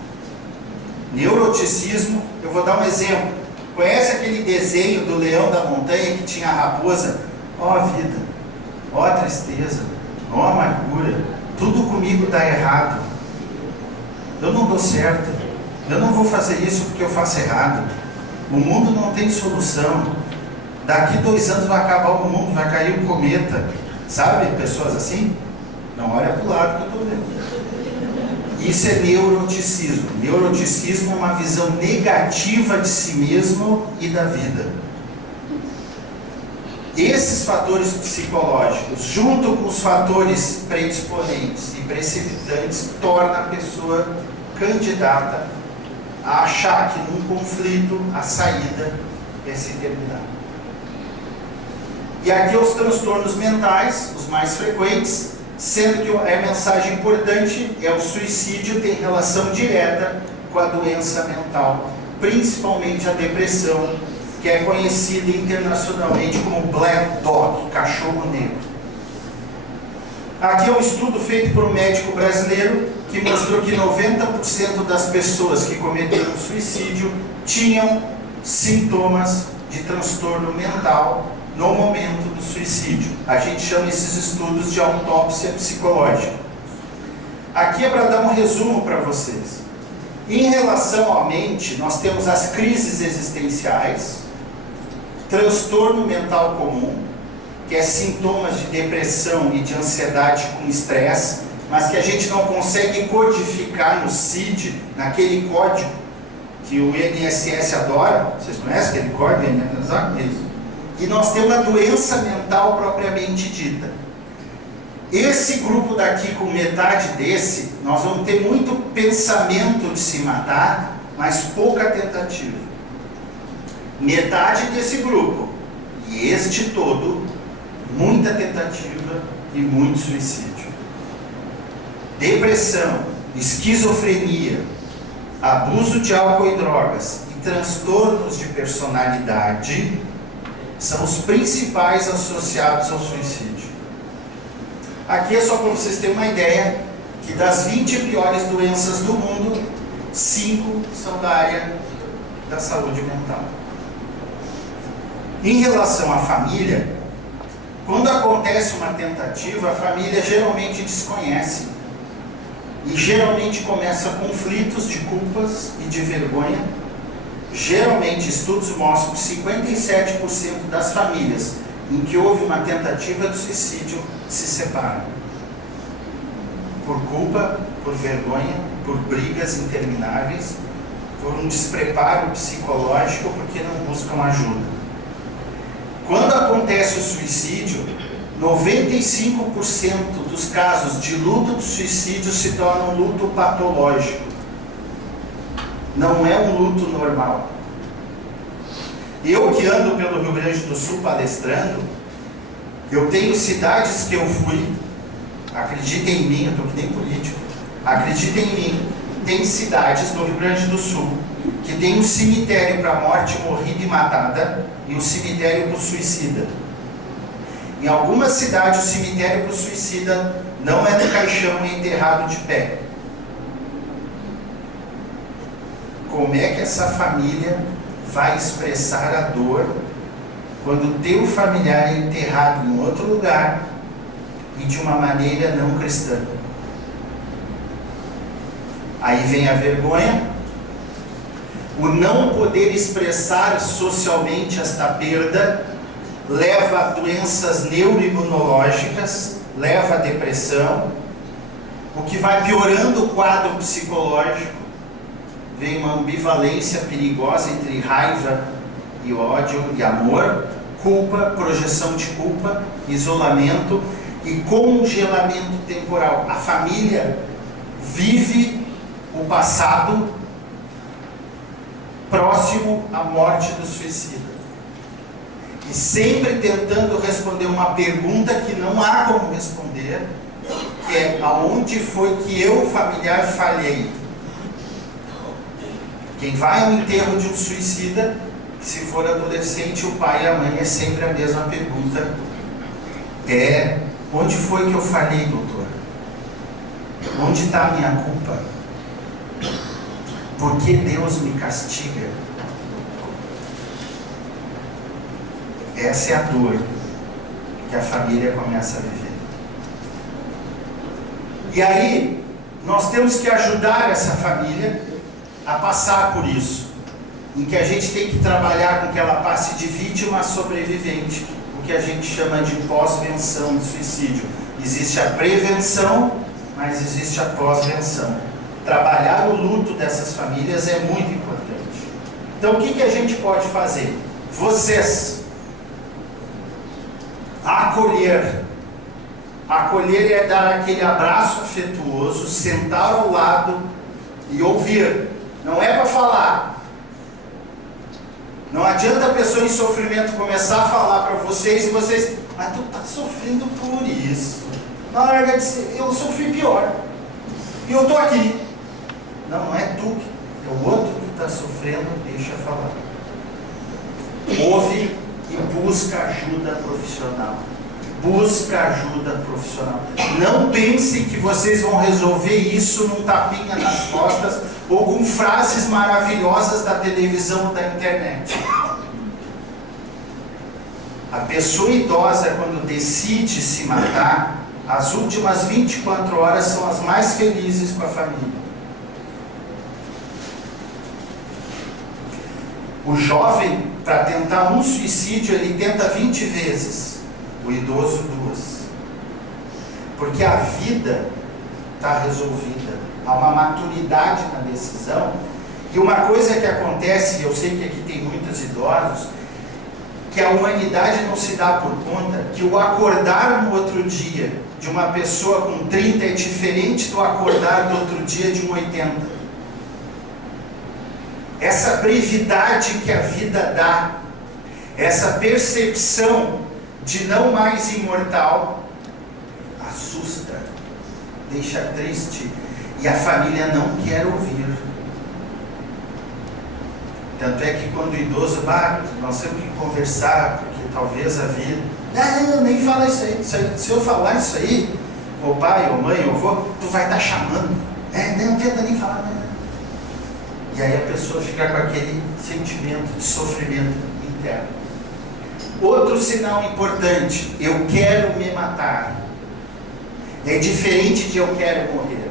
Neuroticismo, eu vou dar um exemplo. Conhece aquele desenho do leão da montanha que tinha a raposa? Ó vida, ó tristeza, ó amargura, tudo comigo dá errado. Eu não dou certo. Eu não vou fazer isso porque eu faço errado. O mundo não tem solução. Daqui 2 anos vai acabar o mundo, vai cair um cometa. Sabe, pessoas assim? Não olha para o lado que eu estou vendo. Isso é neuroticismo. Neuroticismo é uma visão negativa de si mesmo e da vida. Esses fatores psicológicos, junto com os fatores predisponentes e precipitantes, torna a pessoa candidata a achar que num conflito a saída é se terminar. E aqui os transtornos mentais, os mais frequentes, sendo que a mensagem importante é o suicídio tem relação direta com a doença mental, principalmente a depressão, que é conhecida internacionalmente como Black Dog, cachorro negro. Aqui é um estudo feito por um médico brasileiro que mostrou que 90% das pessoas que cometeram suicídio tinham sintomas de transtorno mental no momento do suicídio. A gente chama esses estudos de autópsia psicológica. Aqui é para dar um resumo para vocês. Em relação à mente, nós temos as crises existenciais, transtorno mental comum, que é sintomas de depressão e de ansiedade com estresse, mas que a gente não consegue codificar no CID, naquele código que o INSS adora. Vocês conhecem aquele código? Isso. E nós temos a doença mental propriamente dita. Esse grupo daqui, com metade desse, nós vamos ter muito pensamento de se matar, mas pouca tentativa. Metade desse grupo, e este todo, muita tentativa e muito suicídio. Depressão, esquizofrenia, abuso de álcool e drogas e transtornos de personalidade são os principais associados ao suicídio. Aqui é só para vocês terem uma ideia que das 20 piores doenças do mundo, 5 são da área da saúde mental. Em relação à família, quando acontece uma tentativa, a família geralmente desconhece e geralmente começa conflitos de culpas e de vergonha. Geralmente, estudos mostram que 57% das famílias em que houve uma tentativa de suicídio se separam. Por culpa, por vergonha, por brigas intermináveis, por um despreparo psicológico, porque não buscam ajuda. Quando acontece o suicídio, 95% dos casos de luto de suicídio se tornam luto patológico. Não é um luto normal. Eu que ando pelo Rio Grande do Sul palestrando, eu tenho cidades que eu fui, acreditem em mim, eu estou que nem político, acreditem em mim, tem cidades no Rio Grande do Sul que tem um cemitério para morte morrida e matada e um cemitério para o suicida. Em algumas cidades o cemitério para o suicida não é no caixão e enterrado de pé. Como é que essa família vai expressar a dor quando o teu familiar é enterrado em outro lugar e de uma maneira não cristã? Aí vem a vergonha, o não poder expressar socialmente esta perda leva a doenças neuroimunológicas, leva a depressão, o que vai piorando o quadro psicológico. Vem uma ambivalência perigosa entre raiva e ódio e amor, culpa, projeção de culpa, isolamento e congelamento temporal. A família vive o passado próximo à morte do suicida. E sempre tentando responder uma pergunta que não há como responder, que é: aonde foi que eu, familiar, falhei? Quem vai ao enterro de um suicida, se for adolescente, o pai e a mãe, é sempre a mesma pergunta. Onde foi que eu falhei, doutor? Onde está a minha culpa? Por que Deus me castiga? Essa é a dor que a família começa a viver. E aí, nós temos que ajudar essa família a passar por isso, em que a gente tem que trabalhar com que ela passe de vítima a sobrevivente, o que a gente chama de pós-venção de suicídio. Existe a prevenção, mas existe a pós-venção. Trabalhar o luto dessas famílias é muito importante. Então, o que a gente pode fazer? Vocês, acolher. Acolher é dar aquele abraço afetuoso, sentar ao lado e ouvir. Não é para falar. Não adianta a pessoa em sofrimento começar a falar para vocês e vocês: mas tu está sofrendo por isso. Na hora de ser, eu sofri pior. E eu estou aqui. Não, não é tu, é o outro que está sofrendo, deixa falar. Ouve e busca ajuda profissional. Busca ajuda profissional. Não pensem que vocês vão resolver isso num tapinha nas costas ou com frases maravilhosas da televisão ou da internet. A pessoa idosa, quando decide se matar, as últimas 24 horas são as mais felizes com a família. O jovem, para tentar um suicídio, ele tenta 20 vezes. O idoso, 2. Porque a vida está resolvida. Há uma maturidade na decisão. E uma coisa que acontece, eu sei que aqui tem muitos idosos, que a humanidade não se dá por conta que o acordar no outro dia de uma pessoa com 30 é diferente do acordar do outro dia de um 80. Essa brevidade que a vida dá, essa percepção de não mais imortal, assusta, deixa triste, e a família não quer ouvir. Tanto é que quando o idoso, nós temos que conversar, porque talvez a vida... Não, nem fala isso aí. Se eu falar isso aí, ou pai, ou mãe, ou avô, tu vai estar chamando. Não tenta nem falar nada. E aí a pessoa fica com aquele sentimento de sofrimento interno. Outro sinal importante, eu quero me matar. É diferente de eu quero morrer.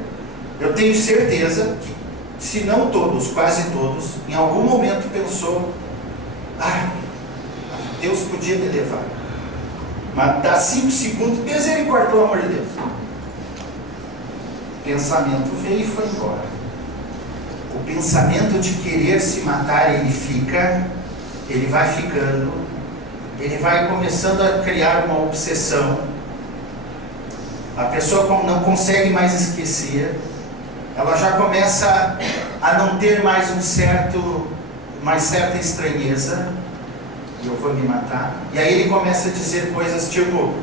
Eu tenho certeza que, se não todos, quase todos, em algum momento pensou, Deus podia me levar. Mas dá 5 segundos, misericórdia, pelo amor de Deus. O pensamento veio e foi embora. O pensamento de querer se matar, ele vai ficando, ele vai começando a criar uma obsessão. A pessoa não consegue mais esquecer, ela já começa a não ter mais uma certa estranheza, e eu vou me matar. E aí ele começa a dizer coisas tipo,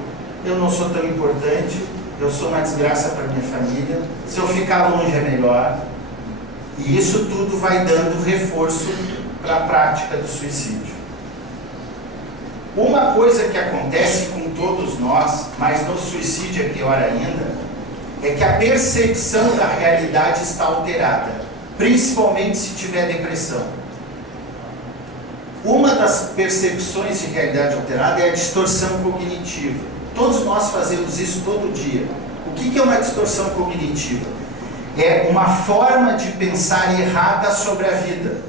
eu não sou tão importante, eu sou uma desgraça para minha família, se eu ficar longe é melhor. E isso tudo vai dando reforço para a prática do suicídio. Uma coisa que acontece com todos nós, mas no suicídio é pior ainda, é que a percepção da realidade está alterada, principalmente se tiver depressão. Uma das percepções de realidade alterada é a distorção cognitiva. Todos nós fazemos isso todo dia. O que é uma distorção cognitiva? É uma forma de pensar errada sobre a vida.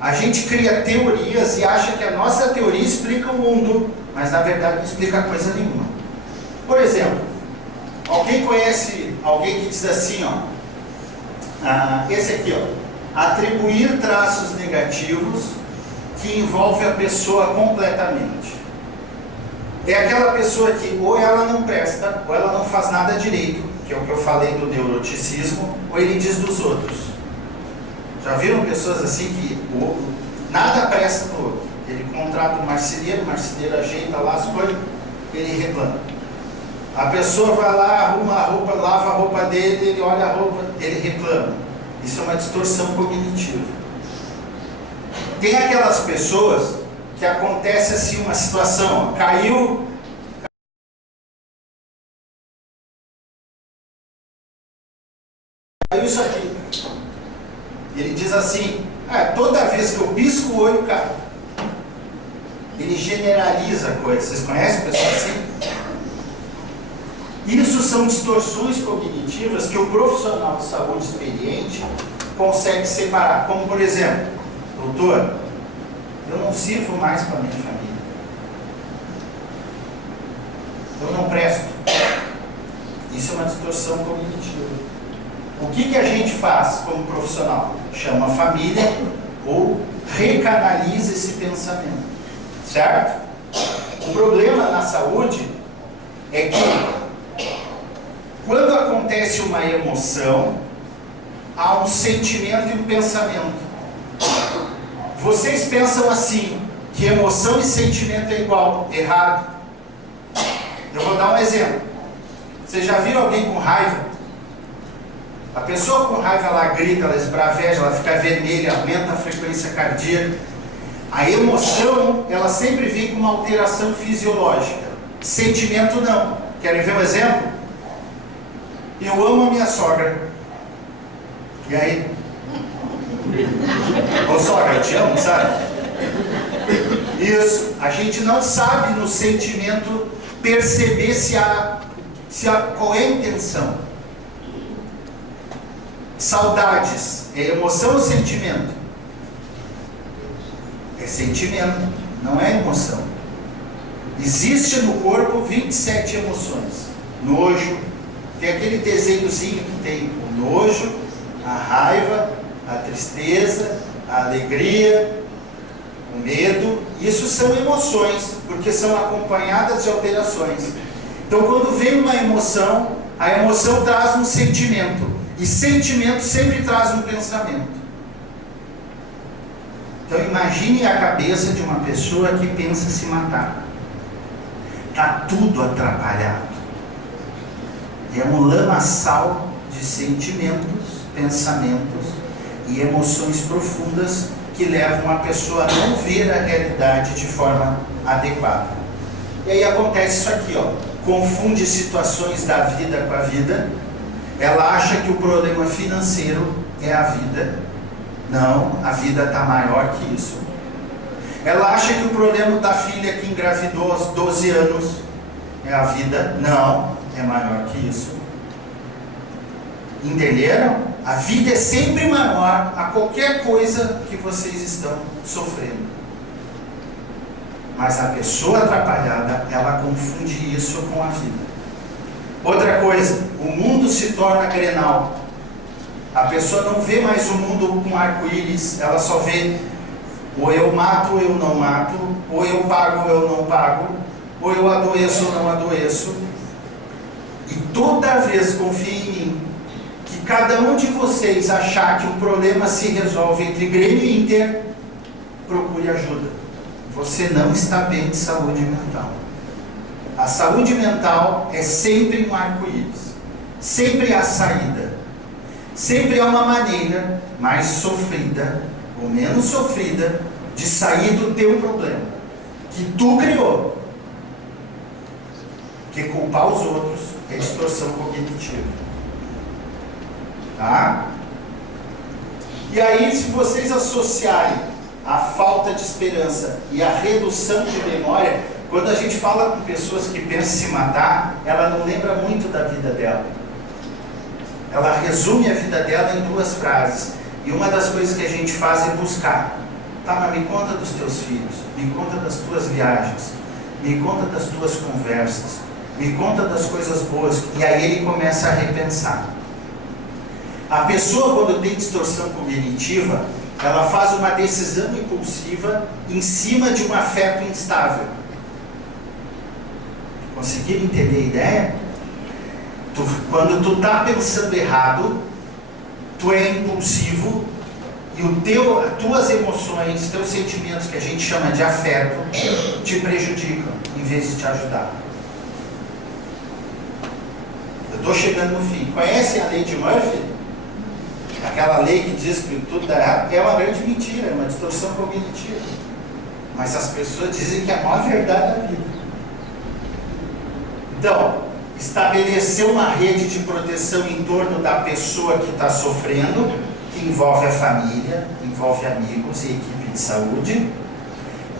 A gente cria teorias e acha que a nossa teoria explica o mundo, mas na verdade não explica coisa nenhuma. Por exemplo, alguém conhece alguém que diz assim, esse aqui, atribuir traços negativos que envolve a pessoa completamente. É aquela pessoa que ou ela não presta, ou ela não faz nada direito, que é o que eu falei do neuroticismo, ou ele diz dos outros. Já viram pessoas assim que nada presta no outro? Ele contrata um marceneiro, o marceneiro ajeita lá as coisas, ele reclama. A pessoa vai lá, arruma a roupa, lava a roupa dele, ele olha a roupa, ele reclama. Isso é uma distorção cognitiva. Tem aquelas pessoas que acontece assim uma situação, caiu isso aqui. Ele diz assim, toda vez que eu pisco o olho, cai. Ele generaliza a coisa. Vocês conhecem pessoas assim? Isso são distorções cognitivas que o profissional de saúde experiente consegue separar. Como, por exemplo, doutor, eu não sirvo mais para minha família. Eu não presto. Isso é uma distorção cognitiva. O que a gente faz como profissional? Chama a família ou recanaliza esse pensamento. Certo? O problema na saúde é que quando acontece uma emoção, há um sentimento e um pensamento. Vocês pensam assim, que emoção e sentimento é igual. Errado. Eu vou dar um exemplo. Vocês já viram alguém com raiva? A pessoa com raiva, ela grita, ela esbraveja, ela fica vermelha, aumenta a frequência cardíaca. A emoção, ela sempre vem com uma alteração fisiológica. Sentimento não. Querem ver um exemplo? Eu amo a minha sogra. E aí? Ô sogra, eu te amo, sabe? Isso. A gente não sabe no sentimento perceber qual é a intenção. Saudades, é emoção ou sentimento? É sentimento, não é emoção. Existe no corpo 27 emoções. Nojo, tem aquele desenhozinho que tem o nojo, a raiva, a tristeza, a alegria, o medo. Isso são emoções, porque são acompanhadas de alterações. Então, quando vem uma emoção, a emoção traz um sentimento. E sentimento sempre traz um pensamento. Então imagine a cabeça de uma pessoa que pensa se matar. Está tudo atrapalhado. É um lamaçal de sentimentos, pensamentos e emoções profundas que levam a pessoa a não ver a realidade de forma adequada. E aí acontece isso aqui, ó. Confunde situações da vida com a vida. Ela acha que o problema financeiro é a vida. Não, a vida está maior que isso. Ela acha que o problema da filha que engravidou aos 12 anos é a vida. Não, é maior que isso. Entenderam? A vida é sempre maior a qualquer coisa que vocês estão sofrendo. Mas a pessoa atrapalhada, ela confunde isso com a vida. Outra coisa, o mundo se torna grenal. A pessoa não vê mais o mundo com arco-íris, ela só vê ou eu mato ou eu não mato, ou eu pago ou eu não pago, ou eu adoeço ou não adoeço. E toda vez, confie em mim, que cada um de vocês achar que o problema se resolve entre Grêmio e Inter, procure ajuda. Você não está bem de saúde mental. A saúde mental é sempre um arco-íris. Sempre há saída. Sempre há uma maneira mais sofrida ou menos sofrida de sair do teu problema, que tu criou. Porque culpar os outros é distorção cognitiva. Tá? E aí, se vocês associarem a falta de esperança e a redução de memória, quando a gente fala com pessoas que pensam em se matar, ela não lembra muito da vida dela. Ela resume a vida dela em 2 frases. E uma das coisas que a gente faz é buscar. Tá, mas me conta dos teus filhos, me conta das tuas viagens, me conta das tuas conversas, me conta das coisas boas. E aí ele começa a repensar. A pessoa, quando tem distorção cognitiva, ela faz uma decisão impulsiva em cima de um afeto instável. Conseguiram entender a ideia? Quando tu está pensando errado, tu é impulsivo e as tuas emoções, teus sentimentos, que a gente chama de afeto, te prejudicam em vez de te ajudar. Eu estou chegando no fim. Conhecem a lei de Murphy? Aquela lei que diz que tudo dá errado. É uma grande mentira, é uma distorção cognitiva. Mas as pessoas dizem que é a maior verdade da vida. Então, estabelecer uma rede de proteção em torno da pessoa que está sofrendo, que envolve a família, envolve amigos e equipe de saúde,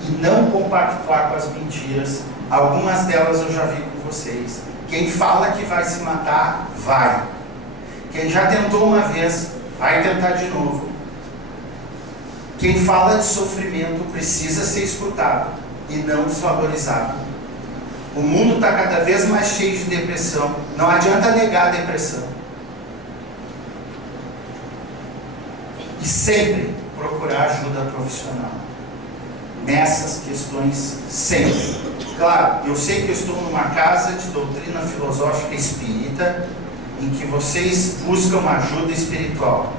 e não compactuar com as mentiras. Algumas delas eu já vi com vocês. Quem fala que vai se matar, vai. Quem já tentou uma vez, vai tentar de novo. Quem fala de sofrimento precisa ser escutado e não desvalorizado. O mundo está cada vez mais cheio de depressão. Não adianta negar a depressão. E sempre procurar ajuda profissional. Nessas questões, sempre. Claro, eu sei que eu estou numa casa de doutrina filosófica espírita, em que vocês buscam ajuda espiritual.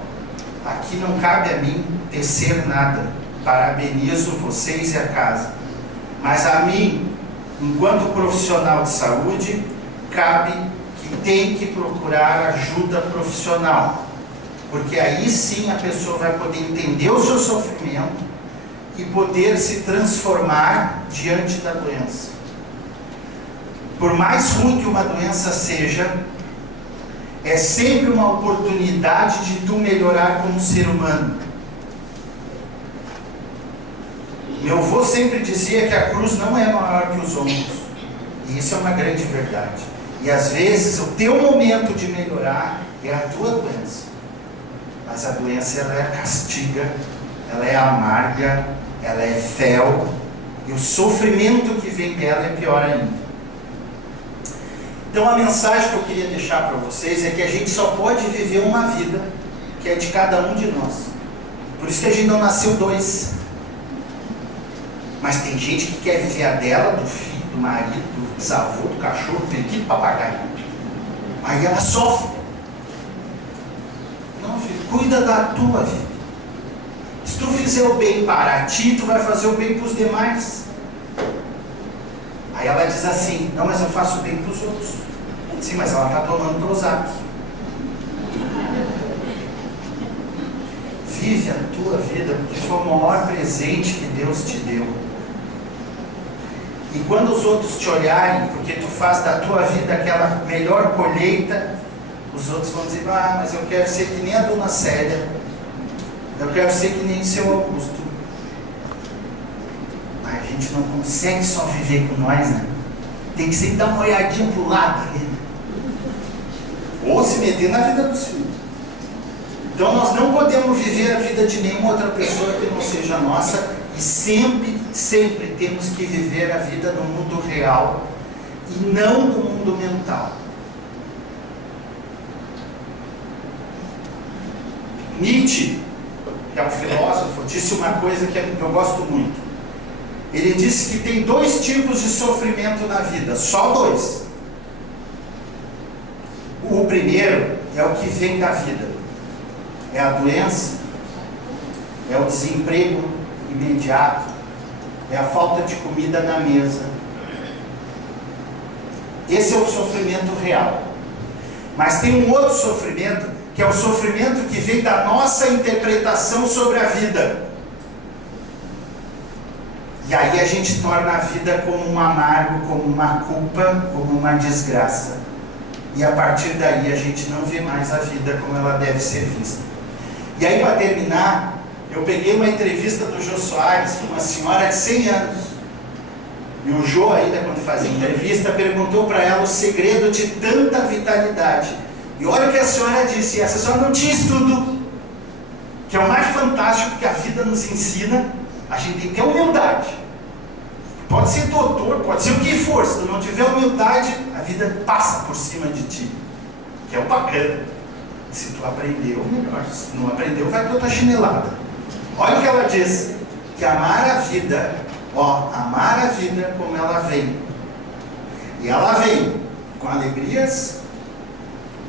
Aqui não cabe a mim tecer nada. Parabenizo vocês e a casa. Mas a mim, enquanto profissional de saúde, cabe que tem que procurar ajuda profissional. Porque aí sim a pessoa vai poder entender o seu sofrimento e poder se transformar diante da doença. Por mais ruim que uma doença seja, é sempre uma oportunidade de tu melhorar como ser humano. Meu avô sempre dizia que a cruz não é maior que os ombros. E isso é uma grande verdade. E às vezes o teu momento de melhorar é a tua doença. Mas a doença, ela é castiga, ela é amarga, ela é fel. E o sofrimento que vem dela é pior ainda. Então a mensagem que eu queria deixar para vocês é que a gente só pode viver uma vida que é de cada um de nós. Por isso que a gente não nasceu 2. Mas tem gente que quer viver a dela, do filho, do marido, do bisavô, do cachorro, do periquito, do papagaio. Aí ela sofre. Não, filho, cuida da tua vida. Se tu fizer o bem para ti, tu vai fazer o bem para os demais. Aí ela diz assim, não, mas eu faço bem para os outros. Sim, mas ela está tomando Prozac. vive a tua vida, porque foi o maior presente que Deus te deu. E quando os outros te olharem, porque tu faz da tua vida aquela melhor colheita, os outros vão dizer, mas eu quero ser que nem a dona Célia, eu quero ser que nem o seu Augusto. Mas a gente não consegue só viver com nós, né? Tem que sempre dar uma olhadinha pro lado ali, né? Ou se meter na vida dos filhos. Então nós não podemos viver a vida de nenhuma outra pessoa que não seja a nossa, e sempre temos que viver a vida no mundo real e não no mundo mental. Nietzsche, que é um filósofo, disse uma coisa que eu gosto muito. Ele disse que tem 2 tipos de sofrimento na vida, só 2. O primeiro é o que vem da vida, é a doença, é o desemprego imediato, é a falta de comida na mesa. Esse é o sofrimento real. Mas tem um outro sofrimento, que é o sofrimento que vem da nossa interpretação sobre a vida. E aí a gente torna a vida como um amargo, como uma culpa, como uma desgraça. E a partir daí a gente não vê mais a vida como ela deve ser vista. E aí, para terminar, eu peguei uma entrevista do Jô Soares, com uma senhora de 100 anos. E o Jô, ainda quando fazia entrevista, perguntou para ela o segredo de tanta vitalidade. E olha o que a senhora disse, essa senhora não tinha estudo, que é o mais fantástico que a vida nos ensina. A gente tem que ter humildade. Pode ser doutor, pode ser o que for, se tu não tiver humildade, a vida passa por cima de ti, que é o bacana. Se tu aprendeu, melhor. Se não aprendeu, vai para outra chinelada. Olha o que ela diz, que amar a vida, amar a vida como ela vem. E ela vem com alegrias,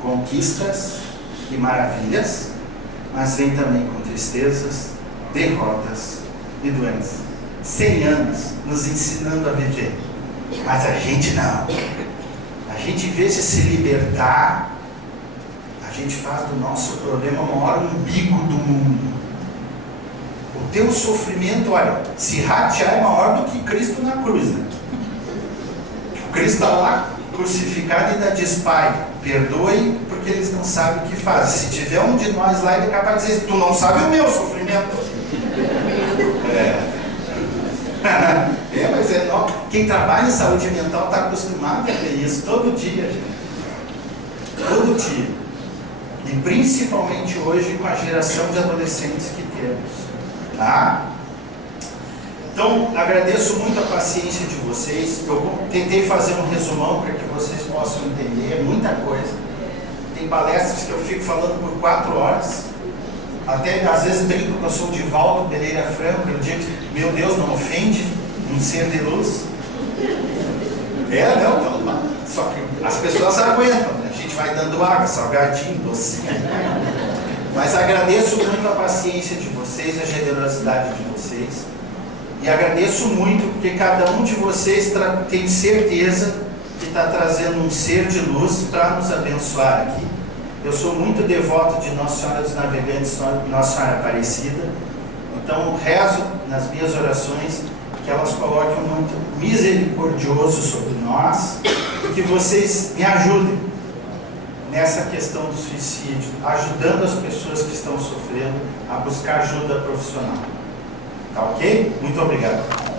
conquistas e maravilhas, mas vem também com tristezas, derrotas e doenças. 100 anos nos ensinando a viver, mas a gente não. A gente, em vez de se libertar, a gente faz do nosso problema o maior umbigo do mundo. O teu sofrimento, olha, se ratear é maior do que Cristo na cruz, né? O Cristo está lá crucificado e ainda diz, Pai, perdoe porque eles não sabem o que fazem. Se tiver um de nós lá, ele é capaz de dizer, tu não sabe o meu sofrimento. Mas é nóis. Quem trabalha em saúde mental está acostumado a ver isso todo dia, gente. Todo dia. E principalmente hoje com a geração de adolescentes que temos. Tá? Então, agradeço muito a paciência de vocês. Eu tentei fazer um resumão para que vocês possam entender muita coisa. Tem palestras que eu fico falando por 4 horas. Até às vezes brinco que eu sou o Divaldo Pereira Franco. Eu digo, meu Deus, não ofende um ser de luz. Não. Só que as pessoas aguentam, né? A gente vai dando água, salgadinho, docinho. Mas agradeço muito a paciência de vocês, a generosidade de vocês. E agradeço muito porque cada um de vocês tem certeza que está trazendo um ser de luz para nos abençoar aqui. Eu sou muito devoto de Nossa Senhora dos Navegantes, Nossa Senhora Aparecida. Então rezo nas minhas orações que elas coloquem um manto misericordioso sobre nós e que vocês me ajudem nessa questão do suicídio, ajudando as pessoas que estão sofrendo a buscar ajuda profissional. Tá ok? Muito obrigado.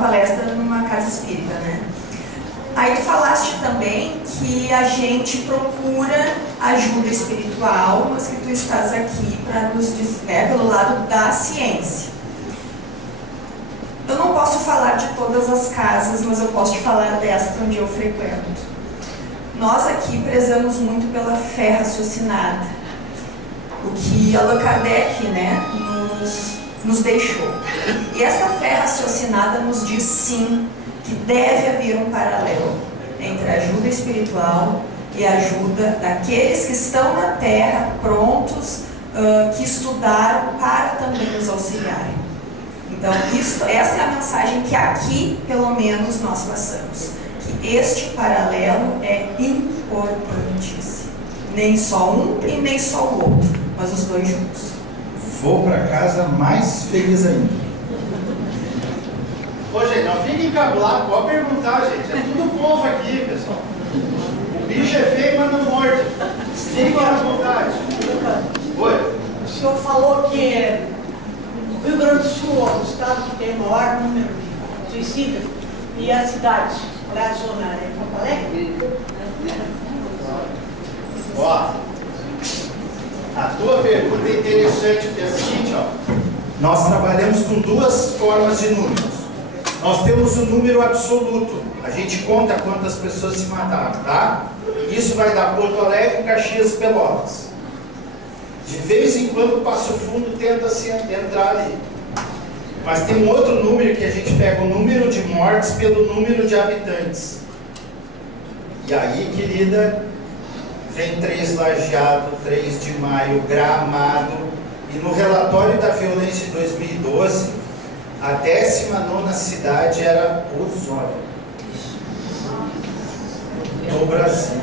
Palestra numa casa espírita, né? Aí tu falaste também que a gente procura ajuda espiritual, mas que tu estás aqui para nos dizer, né, pelo lado da ciência. Eu não posso falar de todas as casas, mas eu posso te falar desta onde eu frequento. Nós aqui prezamos muito pela fé raciocinada, o que Allan Kardec, né, nos deixou. E essa fé raciocinada nos diz sim que deve haver um paralelo entre a ajuda espiritual e a ajuda daqueles que estão na Terra prontos, que estudaram para também nos auxiliarem. Então, essa é a mensagem que aqui, pelo menos, nós passamos. Que este paralelo é importantíssimo. Nem só um e nem só o outro, mas os dois juntos. Vou para casa mais feliz ainda. Ô, gente, não fique encabulado, pode perguntar, gente. É tudo povo aqui, pessoal. O bicho é feio, mas não morde. Fique à vontade. Oi. O senhor falou que o Rio Grande do Sul é o estado que tem o maior número de suicídios e a cidade, qual é a zona? É Porto Alegre? Ó, a tua pergunta é interessante, é a seguinte, ó. Nós trabalhamos com duas formas de números. Nós temos o número absoluto. A gente conta quantas pessoas se mataram, tá? Isso vai dar Porto Alegre, Caxias e Pelotas. De vez em quando, Passo Fundo tenta se entrar ali. Mas tem um outro número que a gente pega o número de mortes pelo número de habitantes. E aí, querida, vem 3 Lajeado, 3 de Maio, Gramado. E no relatório da violência de 2012, a 19ª cidade era Osório, do Brasil.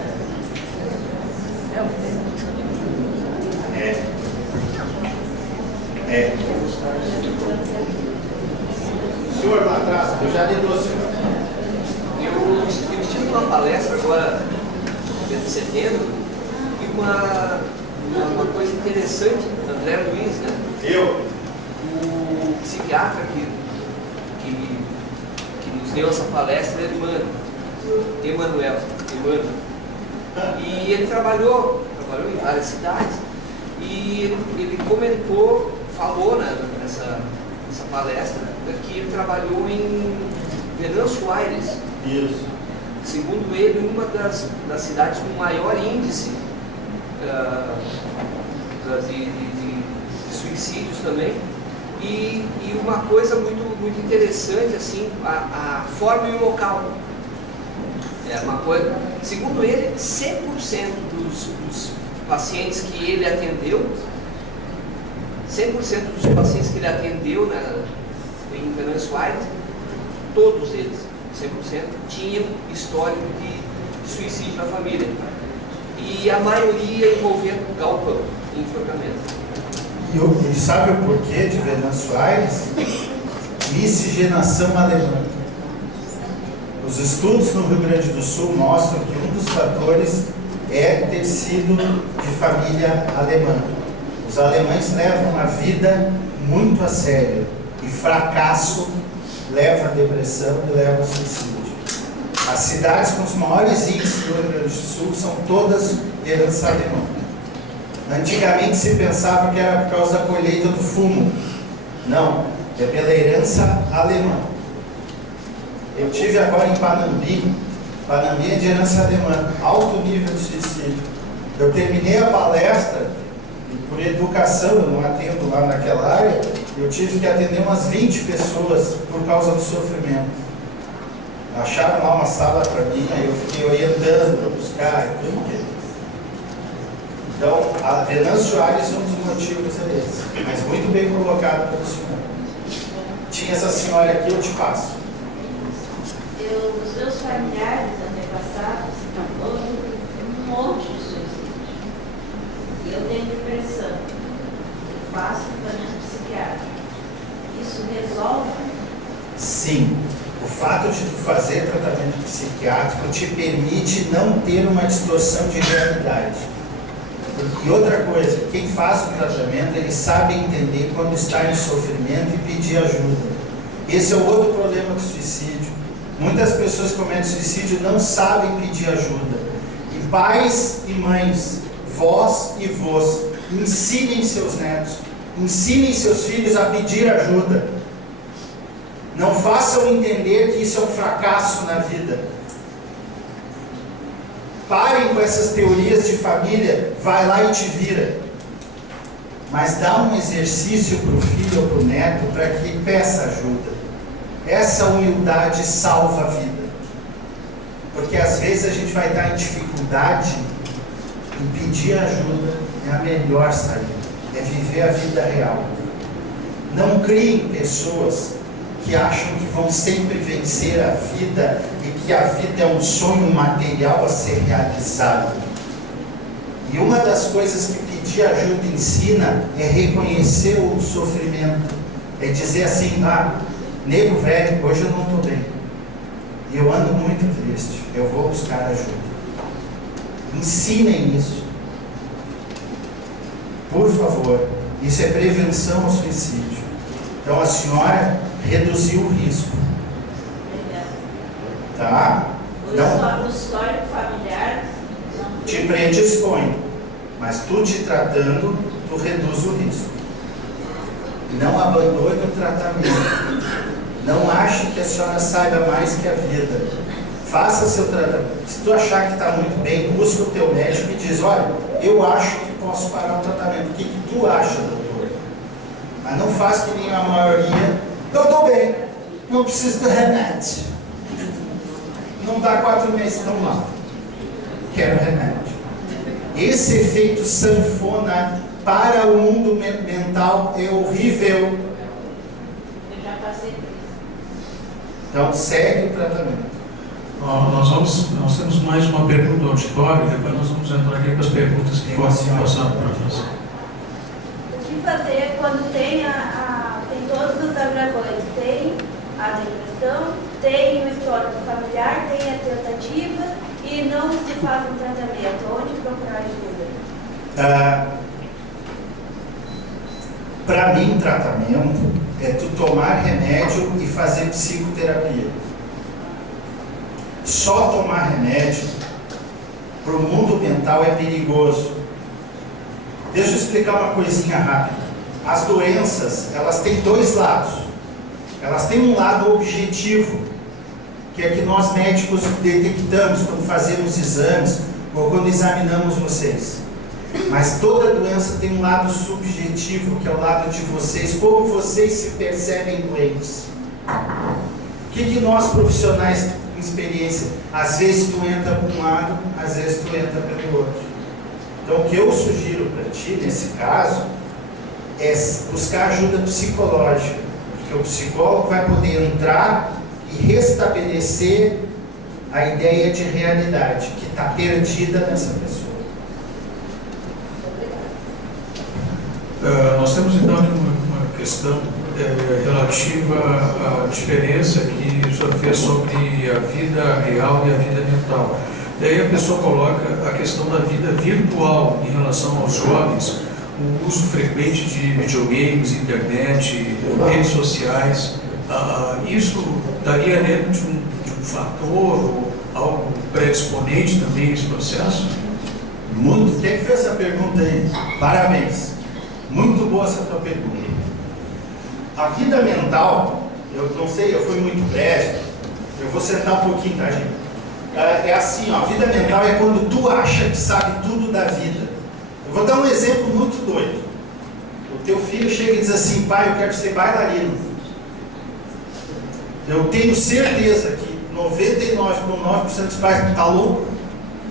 O senhor lá atrás, eu já lhe dou, senhor. Eu estive numa palestra agora, dia de setembro, e uma coisa interessante, André Luiz, né? O psiquiatra que nos deu essa palestra é Emmanuel. E ele trabalhou em várias cidades, e ele falou né, nessa palestra que ele trabalhou em Venâncio Aires. Isso. Segundo ele, uma das cidades com maior índice de suicídios também. E uma coisa muito interessante, assim, a forma e o local. É uma coisa, segundo ele, 100% dos pacientes que ele atendeu, 100% dos pacientes que ele atendeu em Venâncio Aires, todos eles, 100%, tinham histórico de suicídio na família. E a maioria envolvendo galpão, enforcamento. E sabe o porquê de Venâncio Aires? Miscigenação alemã. Os estudos no Rio Grande do Sul mostram que um dos fatores é ter sido de família alemã. Os alemães levam a vida muito a sério e fracasso leva a depressão e leva ao suicídio. As cidades com os maiores índices do Rio Grande do Sul são todas herança alemã. Antigamente se pensava que era por causa da colheita do fumo. Não, é pela herança alemã. Eu tive agora em Panambi. Panambi é de herança alemã, alto nível de suicídio. Eu terminei a palestra e por educação, eu não atendo lá naquela área, eu tive que atender umas 20 pessoas por causa do sofrimento. Acharam lá uma sala para mim, aí eu fiquei orientando para buscar e tudo. Então, a Venâncio Aires, um dos motivos é esse, mas muito bem colocado pelo senhor. Tinha essa senhora aqui, eu te passo. Os meus familiares antepassados houve um monte de suicídio. E eu tenho depressão. Eu faço tratamento psiquiátrico. Isso resolve? Sim. O fato de tu fazer tratamento psiquiátrico te permite não ter uma distorção de realidade. E outra coisa, quem faz o tratamento, ele sabe entender quando está em sofrimento e pedir ajuda. Esse é o outro problema do suicídio. Muitas pessoas que cometem suicídio não sabem pedir ajuda. E pais e mães, vós e vós, ensinem seus netos, ensinem seus filhos a pedir ajuda. Não façam entender que isso é um fracasso na vida. Parem com essas teorias de família, vai lá e te vira. Mas dá um exercício para o filho ou para o neto para que peça ajuda. Essa humildade salva a vida. Porque às vezes a gente vai estar em dificuldade e pedir ajuda é a melhor saída. É viver a vida real. Não criem pessoas que acham que vão sempre vencer a vida e que a vida é um sonho material a ser realizado. E uma das coisas que pedir ajuda ensina é reconhecer o sofrimento. É dizer assim, nego velho, hoje eu não estou bem. E eu ando muito triste. Eu vou buscar ajuda. Ensinem isso. Por favor. Isso é prevenção ao suicídio. Então a senhora reduziu o risco. Tá? O histórico familiar te predispõe. Mas tu te tratando, tu reduz o risco. Não abandone o tratamento. Não ache que a senhora saiba mais que a vida. Faça seu tratamento. Se tu achar que está muito bem, busca o teu médico e diz, olha, eu acho que posso parar o tratamento. O que tu acha, doutor? Mas não faz que nem a maioria. Eu estou bem, não preciso do remédio. Não dá 4 meses, então lá. Quero remédio. Esse efeito sanfona para o mundo mental é horrível. eu já passei por isso. Então segue o tratamento. Nós temos mais uma pergunta do auditório, depois nós vamos entrar aqui com as perguntas que foram passadas para nós. O que fazer quando tem todos os agravões? Tem a depressão, tem o histórico familiar, tem a tentativa e não se faz um tratamento. Onde procurar ajuda? Para mim, tratamento é tu tomar remédio e fazer psicoterapia. Só tomar remédio para o mundo mental é perigoso. Deixa eu explicar uma coisinha rápida. As doenças, elas têm 2 lados. Elas têm um lado objetivo, que é que nós médicos detectamos quando fazemos exames ou quando examinamos vocês. Mas toda doença tem um lado subjetivo, que é o lado de vocês, como vocês se percebem doentes. O que nós profissionais com experiência, às vezes tu entra para um lado, às vezes tu entra pelo outro. Então o que eu sugiro para ti, nesse caso, é buscar ajuda psicológica, porque o psicólogo vai poder entrar e restabelecer a ideia de realidade que está perdida nessa pessoa. Nós temos então aqui uma questão relativa à diferença que o senhor fez sobre a vida real e a vida mental. Daí a pessoa coloca a questão da vida virtual em relação aos jovens, o uso frequente de videogames, internet, redes sociais. Isso daria dentro de um fator ou algo predisponente também esse processo? Muito. Quem fez essa pergunta aí? Parabéns. Muito boa essa tua pergunta. A vida mental, eu não sei, eu fui muito breve, eu vou sentar um pouquinho, tá, gente? É assim, ó, a vida mental é quando tu acha que sabe tudo da vida. Eu vou dar um exemplo muito doido. O teu filho chega e diz assim, pai, eu quero ser bailarino. Eu tenho certeza que 99,9% dos pais tá louco,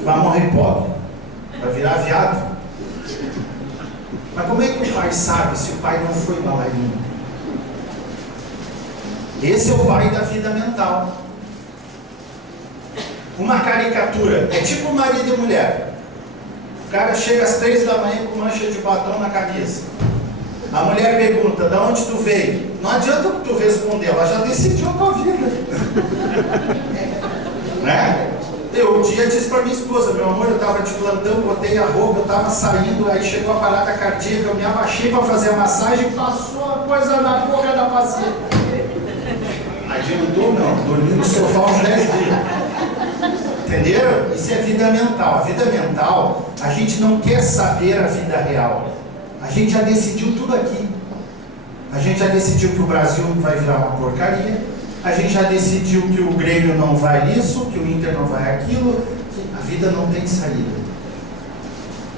vai morrer pobre, vai virar viado. Mas como é que o pai sabe se o pai não foi bailarino? Esse é o pai da vida mental. Uma caricatura, é tipo marido e mulher. O cara chega às 3 da manhã com mancha de batom na camisa. A mulher pergunta, de onde tu veio? Não adianta tu responder, ela já decidiu a tua vida. Né? Eu um dia disse para minha esposa, meu amor, eu estava de plantão, botei a roupa, eu estava saindo, aí chegou a parada cardíaca, eu me abaixei para fazer a massagem e passou a coisa na boca da paciente. Aí Adiantou não, dormi no sofá uns 10 dias. Entenderam? Isso é vida mental. A vida mental, a gente não quer saber a vida real. A gente já decidiu tudo aqui. A gente já decidiu que o Brasil vai virar uma porcaria. A gente já decidiu que o Grêmio não vai isso, que o Inter não vai aquilo. A vida não tem saída.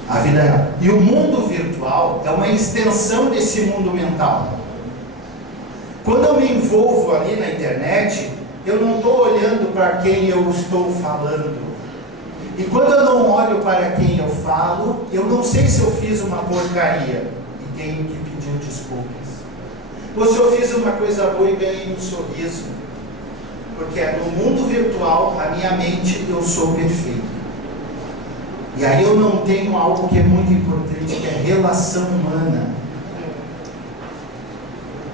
A vida real. E o mundo virtual é uma extensão desse mundo mental. Quando eu me envolvo ali na internet, eu não estou olhando para quem eu estou falando. E quando eu não olho para quem eu falo, eu não sei se eu fiz uma porcaria e tenho que pedir desculpas. Ou se eu fiz uma coisa boa e ganhei um sorriso. Porque no mundo virtual, a minha mente, eu sou perfeito. E aí eu não tenho algo que é muito importante, que é relação humana.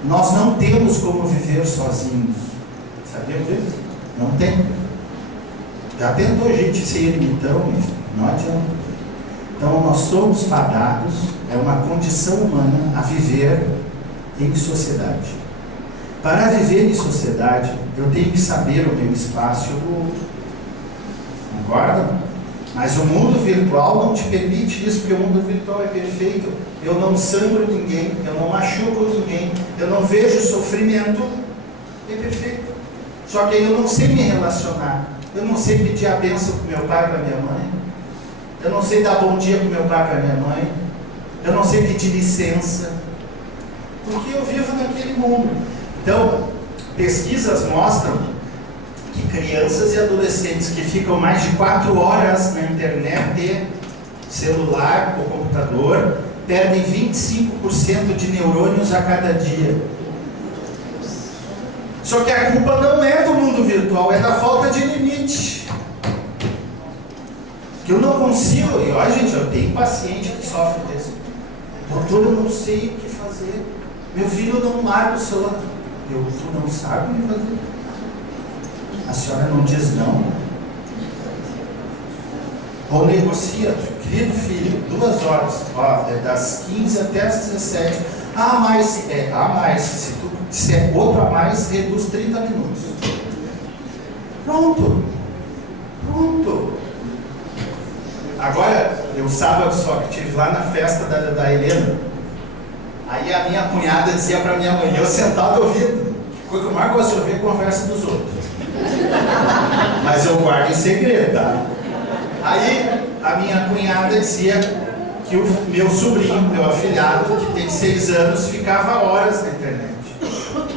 Nós não temos como viver sozinhos. Sabia disso? Não tem. Já tentou gente ser ermitão, não adianta. Então nós somos fadados, é uma condição humana a viver em sociedade. Para viver em sociedade, eu tenho que saber o meu espaço e o do outro. Concordam? Mas o mundo virtual não te permite isso, porque o mundo virtual é perfeito. Eu não sangro ninguém, eu não machuco ninguém, eu não vejo sofrimento. É perfeito. Só que aí eu não sei me relacionar. Eu não sei pedir a bênção para meu pai e para minha mãe. Eu não sei dar bom dia para meu pai e para minha mãe. Eu não sei pedir licença. Porque eu vivo naquele mundo. Então, pesquisas mostram que crianças e adolescentes que ficam mais de 4 horas na internet, celular ou computador, perdem 25% de neurônios a cada dia. Só que a culpa não é do mundo virtual, é da falta de limite. Que eu não consigo, e olha gente, eu tenho paciente que sofre disso. Doutor, eu não sei o que fazer. Meu filho não larga o celular. Tu não sabe o que fazer? A senhora não diz não? Ou negocia, querido filho, 2 horas, ó, é das 15 até as 17. Se tu disser outro a mais, reduz 30 minutos. Pronto. Agora, eu sábado só que estive lá na festa da Helena. Aí a minha cunhada dizia para minha mãe, eu sentado ouvindo, que coisa que eu mais gosto de ouvir é a conversa dos outros. Mas eu guardo em segredo, tá? Aí a minha cunhada dizia que o meu sobrinho, meu afilhado, que tem 6 anos, ficava horas na internet.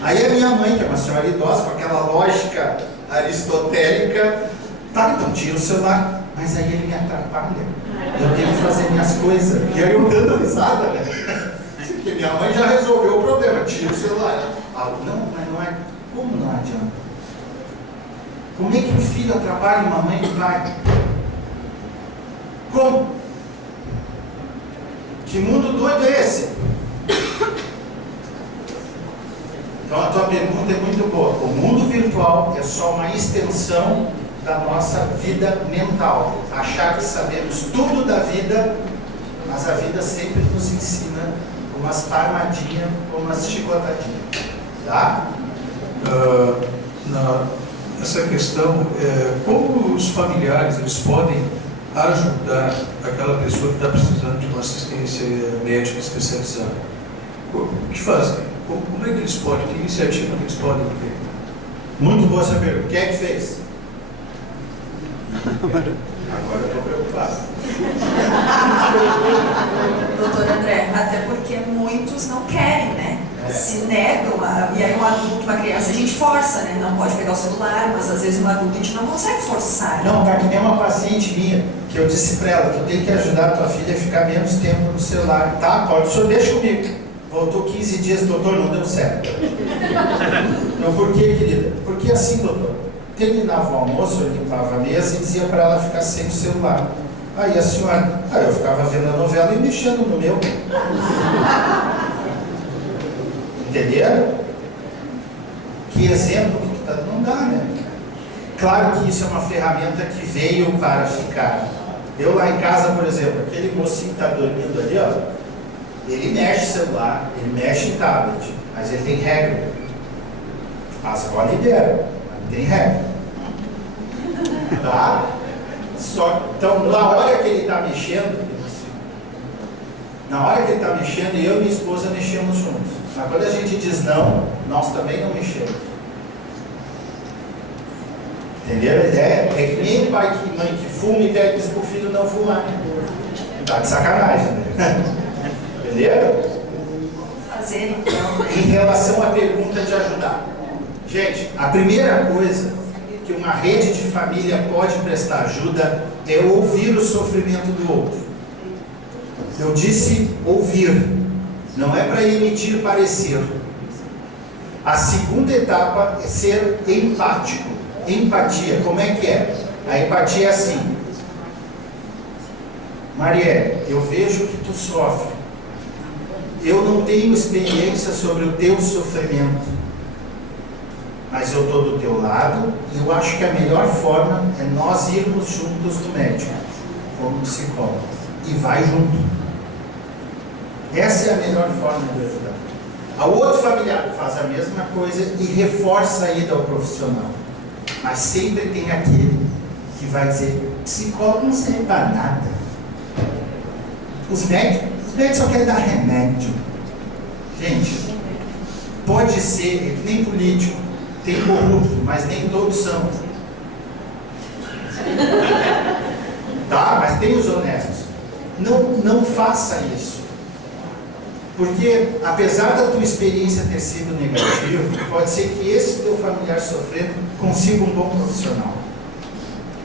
Aí a minha mãe, que é uma senhora idosa, com aquela lógica aristotélica, tá, então tira o celular, mas aí ele me atrapalha. Eu tenho que fazer minhas coisas. E aí eu dando risada, né? Porque minha mãe já resolveu o problema, tira o celular. Não, mas não é. Como não adianta? Como é que o filho atrapalha uma mãe e um pai? Como? Que mundo doido é esse? Então a tua pergunta é muito boa. O mundo virtual é só uma extensão da nossa vida mental. Achar que sabemos tudo da vida, mas a vida sempre nos ensina umas armadinhas, umas chicotadinhas. Tá? Essa questão, como os familiares eles podem ajudar aquela pessoa que está precisando de uma assistência médica especializada? O que fazem? Como é que eles podem? Que iniciativa que eles podem ter? Muito boa essa pergunta. Quem é que fez? Agora eu estou preocupado. Doutor André, até porque muitos não querem, né? Se negam, e aí um adulto, uma criança, a gente força, né? Não pode pegar o celular, mas às vezes um adulto a gente não consegue forçar. Não, tá que nem uma paciente minha, que eu disse para ela, tu tem que ajudar a tua filha a ficar menos tempo no celular. Tá, pode, o senhor deixa comigo. Voltou 15 dias, doutor, não deu certo. Então por que, querida? Porque assim, doutor, terminava o almoço, eu limpava a mesa e dizia para ela ficar sem o celular. Aí a senhora, eu ficava vendo a novela e mexendo no meu. Entenderam? Que exemplo que tu tá dando? Não dá, né? Claro que isso é uma ferramenta que veio para ficar. Eu lá em casa, por exemplo, aquele mocinho que está dormindo ali, ó, ele mexe em celular, ele mexe em tablet, mas ele tem regra. As avó liberam, mas não tem regra. Tá? Então, na hora que ele está mexendo, eu e minha esposa mexemos juntos. Mas quando a gente diz não, nós também não mexemos. Entenderam a ideia? É que nem pai e mãe que fuma e pede para o filho não fumar. Tá de sacanagem, né? Entenderam? Fazer então. Em relação à pergunta de ajudar. Gente, a primeira coisa que uma rede de família pode prestar ajuda é ouvir o sofrimento do outro. Eu disse ouvir, não é para emitir parecer. A segunda etapa é ser empático. Empatia, como é que é? A empatia é assim: Marielle, eu vejo que tu sofre. Eu não tenho experiência sobre o teu sofrimento, mas eu estou do teu lado e eu acho que a melhor forma é nós irmos juntos no médico, como psicólogo, e vai junto. Essa é a melhor forma de ajudar. O outro familiar faz a mesma coisa e reforça a ida ao profissional. Mas sempre tem aquele que vai dizer: psicólogo não serve para nada. Os médicos só querem dar remédio. Gente, pode ser, é que nem político, tem corrupto, mas nem todos são. Tá? Mas tem os honestos. Não faça isso. Porque, apesar da tua experiência ter sido negativa, pode ser que esse teu familiar sofrendo consiga um bom profissional.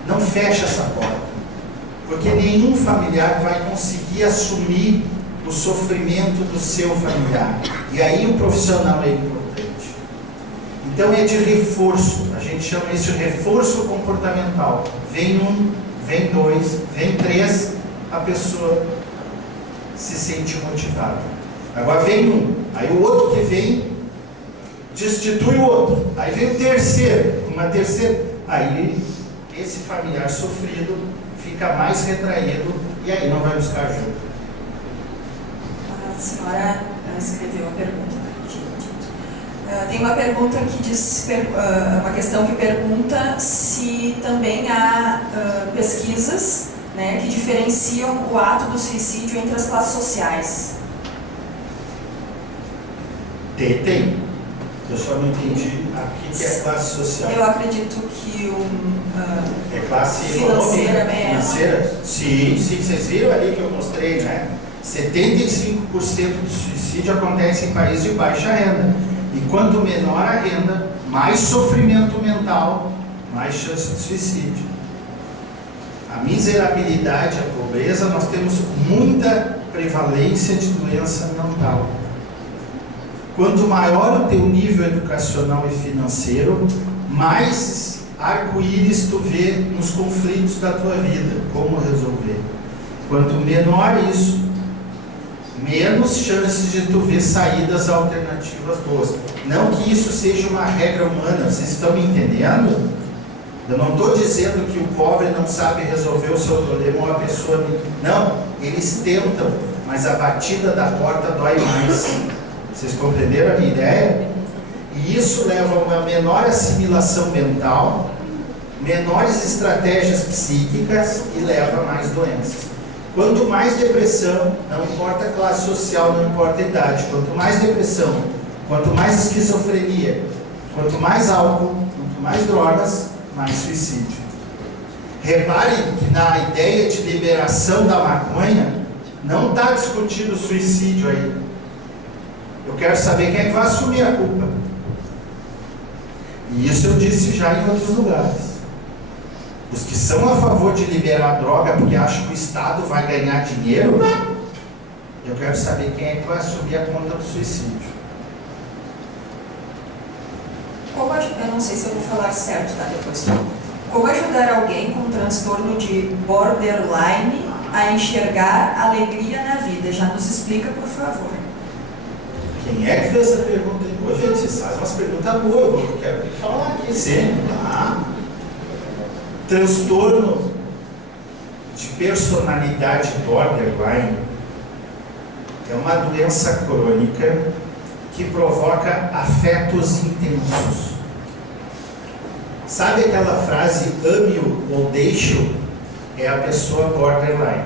Não feche essa porta. Porque nenhum familiar vai conseguir assumir o sofrimento do seu familiar. E aí o profissional é importante. Então é de reforço. A gente chama isso de reforço comportamental. Vem um, vem dois, vem três, a pessoa se sente motivada. Agora vem um, aí o outro que vem destitui o outro, aí vem o terceiro, uma terceira, aí esse familiar sofrido fica mais retraído e aí não vai buscar ajuda. A senhora escreveu uma pergunta. Tem uma pergunta que diz, uma questão que pergunta se também há pesquisas, né, que diferenciam o ato do suicídio entre as classes sociais. Tem. Eu só não entendi aqui que é classe social. Eu acredito que é classe financeira econômica. Financeira? Sim, vocês viram ali que eu mostrei, né? 75% do suicídio acontece em países de baixa renda. E quanto menor a renda, mais sofrimento mental, mais chance de suicídio. A miserabilidade, a pobreza, nós temos muita prevalência de doença mental. Quanto maior o teu nível educacional e financeiro, mais arco-íris tu vê nos conflitos da tua vida, como resolver. Quanto menor isso, menos chances de tu ver saídas alternativas boas. Não que isso seja uma regra humana, vocês estão me entendendo? Eu não estou dizendo que o pobre não sabe resolver o seu problema ou a pessoa... Não, eles tentam, mas a batida da porta dói mais. Vocês compreenderam a minha ideia? E isso leva a uma menor assimilação mental, menores estratégias psíquicas e leva a mais doenças. Quanto mais depressão, não importa a classe social, não importa a idade, quanto mais depressão, quanto mais esquizofrenia, quanto mais álcool, quanto mais drogas, mais suicídio. Reparem que na ideia de liberação da maconha, não está discutindo o suicídio aí. Eu quero saber quem é que vai assumir a culpa. E isso eu disse já em outros lugares. Os que são a favor de liberar a droga porque acham que o Estado vai ganhar dinheiro, eu quero saber quem é que vai assumir a conta do suicídio. Eu não sei se eu vou falar certo, tá? Depois. Como ajudar alguém com transtorno de borderline a enxergar alegria na vida? Já nos explica, por favor. Quem é que fez essa pergunta? Pô, gente, vocês fazem umas perguntas boas, eu quero falar aqui sempre, tá? Transtorno de personalidade borderline é uma doença crônica que provoca afetos intensos. Sabe aquela frase, ame-o ou deixe-o? É a pessoa borderline.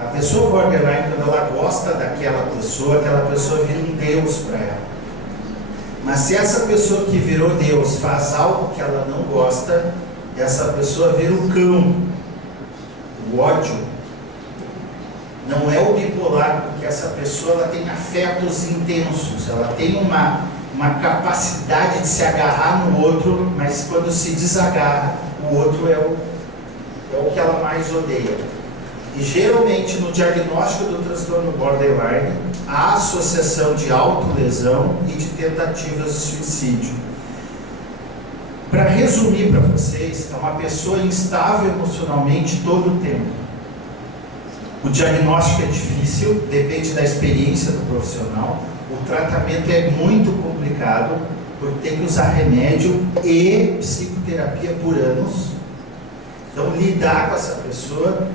A pessoa borderline, quando ela gosta daquela pessoa vira um Deus para ela. Mas se essa pessoa que virou Deus faz algo que ela não gosta, essa pessoa vira um cão, o ódio. Não é o bipolar, porque essa pessoa ela tem afetos intensos, ela tem uma capacidade de se agarrar no outro, mas quando se desagarra, o outro é o que ela mais odeia. E geralmente no diagnóstico do transtorno borderline, há associação de autolesão e de tentativas de suicídio. Para resumir para vocês, é uma pessoa instável emocionalmente todo o tempo. O diagnóstico é difícil, depende da experiência do profissional. O tratamento é muito complicado, porque tem que usar remédio e psicoterapia por anos. Então, lidar com essa pessoa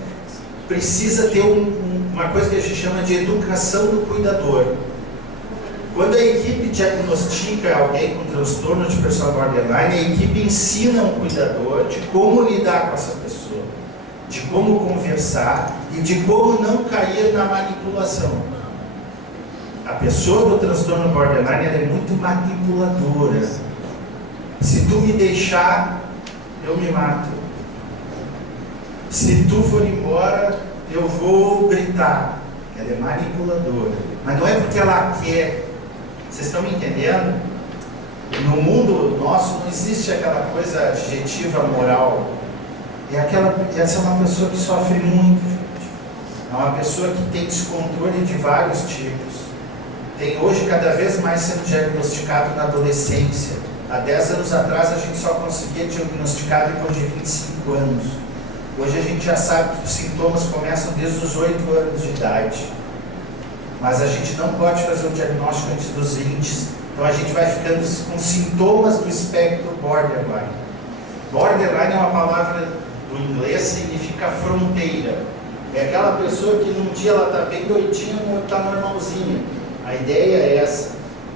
precisa ter uma coisa que a gente chama de educação do cuidador. Quando a equipe diagnostica alguém com transtorno de personalidade borderline, a equipe ensina um cuidador de como lidar com essa pessoa, de como conversar e de como não cair na manipulação. A pessoa do transtorno borderline ela é muito manipuladora. Se tu me deixar, eu me mato. Se tu for embora, eu vou gritar. Ela é manipuladora. Mas não é porque ela quer. Vocês estão me entendendo? No mundo nosso não existe aquela coisa adjetiva moral. Essa é uma pessoa que sofre muito, gente. É uma pessoa que tem descontrole de vários tipos. Tem hoje cada vez mais sendo diagnosticado na adolescência. Há 10 anos atrás a gente só conseguia diagnosticar depois de 25 anos. Hoje a gente já sabe que os sintomas começam desde os 8 anos de idade. Mas a gente não pode fazer o diagnóstico antes dos 20. Então a gente vai ficando com sintomas do espectro borderline. Borderline é uma palavra do inglês, significa fronteira. É aquela pessoa que num dia ela está bem doidinha, no outro está normalzinha. A ideia é essa.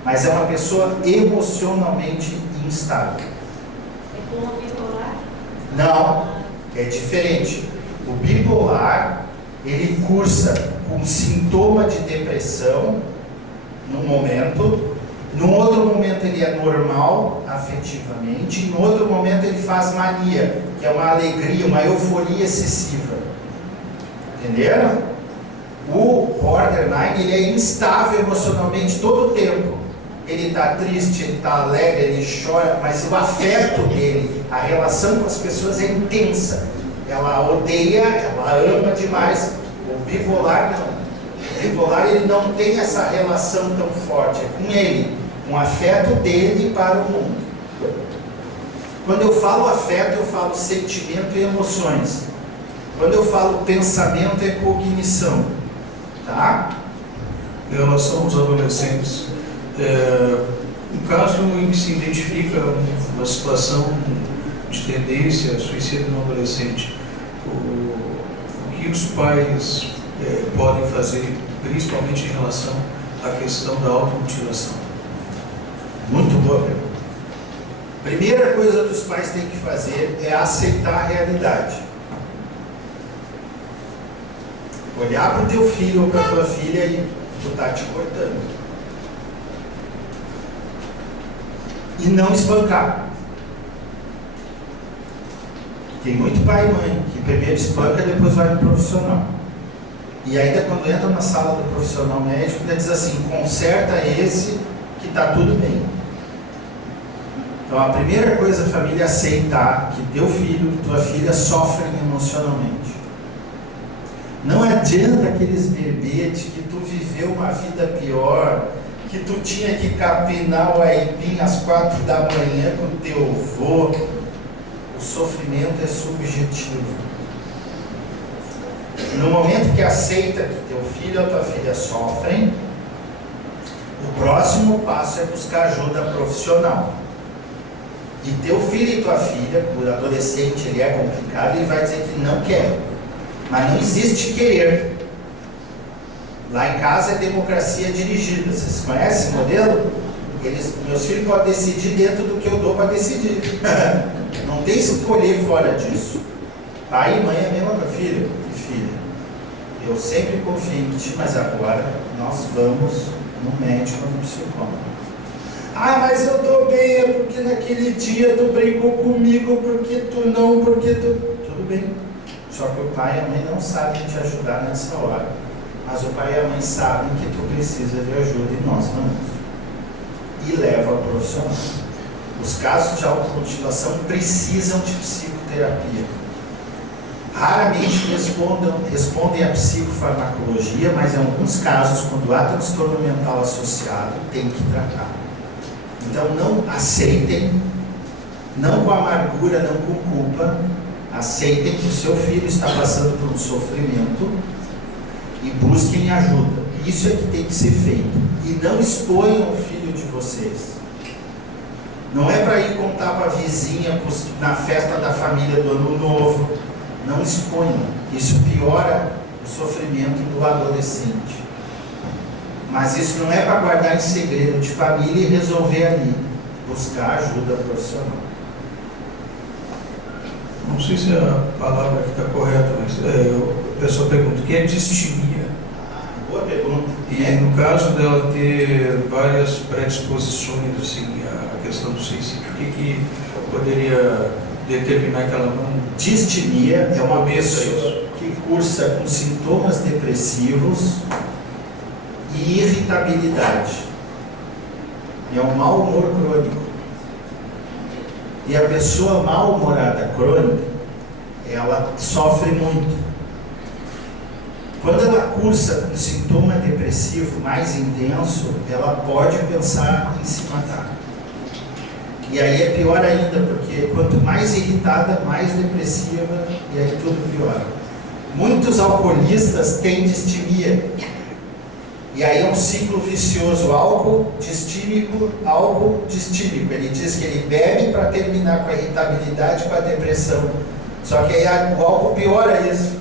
Mas é uma pessoa emocionalmente instável. É como bipolar? Não, é diferente. O bipolar, ele cursa com sintoma de depressão num momento, num outro momento ele é normal afetivamente, e no outro momento ele faz mania, que é uma alegria, uma euforia excessiva. Entenderam? O borderline, ele é instável emocionalmente todo o tempo. Ele está triste, ele está alegre, ele chora, mas o afeto dele, a relação com as pessoas é intensa. Ela odeia, ela ama demais. O bipolar não. O bipolar ele não tem essa relação tão forte, é com ele, com o afeto dele para o mundo. Quando eu falo afeto, eu falo sentimento e emoções. Quando eu falo pensamento, é cognição. Tá? Em relação aos adolescentes, no caso em que se identifica uma situação de tendência suicida no adolescente, o que os pais podem fazer, principalmente em relação à questão da automutilação? Muito boa pergunta. Primeira coisa que os pais têm que fazer é aceitar a realidade. Olhar para o teu filho ou para a tua filha e tu está te cortando. E não espancar. Tem muito pai e mãe que primeiro espanca e depois vai no profissional. E ainda quando entra na sala do profissional médico, ele diz assim, conserta esse que está tudo bem. Então a primeira coisa a família é aceitar que teu filho, tua filha sofrem emocionalmente. Não adianta aqueles verbetes que tu viveu uma vida pior, que tu tinha que capinar o aipim às 4 da manhã com teu avô. O sofrimento é subjetivo. No momento que aceita que teu filho ou tua filha sofrem, o próximo passo é buscar ajuda profissional. E teu filho e tua filha, o adolescente, ele é complicado, ele vai dizer que não quer. Mas não existe querer. Lá em casa é democracia dirigida. Vocês conhecem o modelo? Meus filhos podem decidir dentro do que eu dou para decidir. Não tem que escolher fora disso. Pai e mãe é a mesma coisa. Filho e filha, eu sempre confio em ti, mas agora nós vamos no médico ou no psicólogo. Ah, mas eu estou bem, é porque naquele dia tu brigou comigo, porque tu não, porque tu... Tudo bem. Só que o pai e a mãe não sabem te ajudar nessa hora. Mas o pai e a mãe sabem que tu precisa de ajuda e nós vamos. E leva ao profissional. Os casos de automutilação precisam de psicoterapia. Raramente respondem à psicofarmacologia, mas em alguns casos, quando há transtorno mental associado, tem que tratar. Então não aceitem, não com amargura, não com culpa, aceitem que o seu filho está passando por um sofrimento e busquem ajuda. Isso é que tem que ser feito. E não exponham o filho de vocês. Não é para ir contar para a vizinha na festa da família do Ano Novo. Não exponham. Isso piora o sofrimento do adolescente. Mas isso não é para guardar em segredo de família e resolver ali. Buscar ajuda profissional. Não sei se a palavra aqui está correta, mas a pessoa pergunta, o que é distimia? Boa pergunta. E no caso dela ter várias predisposições, assim, a questão do suicídio, o que poderia determinar que ela não... Distimia é uma pessoa que cursa com sintomas depressivos e irritabilidade. É um mau humor crônico. E a pessoa mal-humorada crônica, ela sofre muito. Quando ela cursa com sintoma depressivo mais intenso, ela pode pensar em se matar. E aí é pior ainda, porque quanto mais irritada, mais depressiva, e aí tudo piora. Muitos alcoolistas têm distimia. E aí é um ciclo vicioso, álcool distímico. Ele diz que ele bebe para terminar com a irritabilidade, com a depressão. Só que aí o álcool piora isso.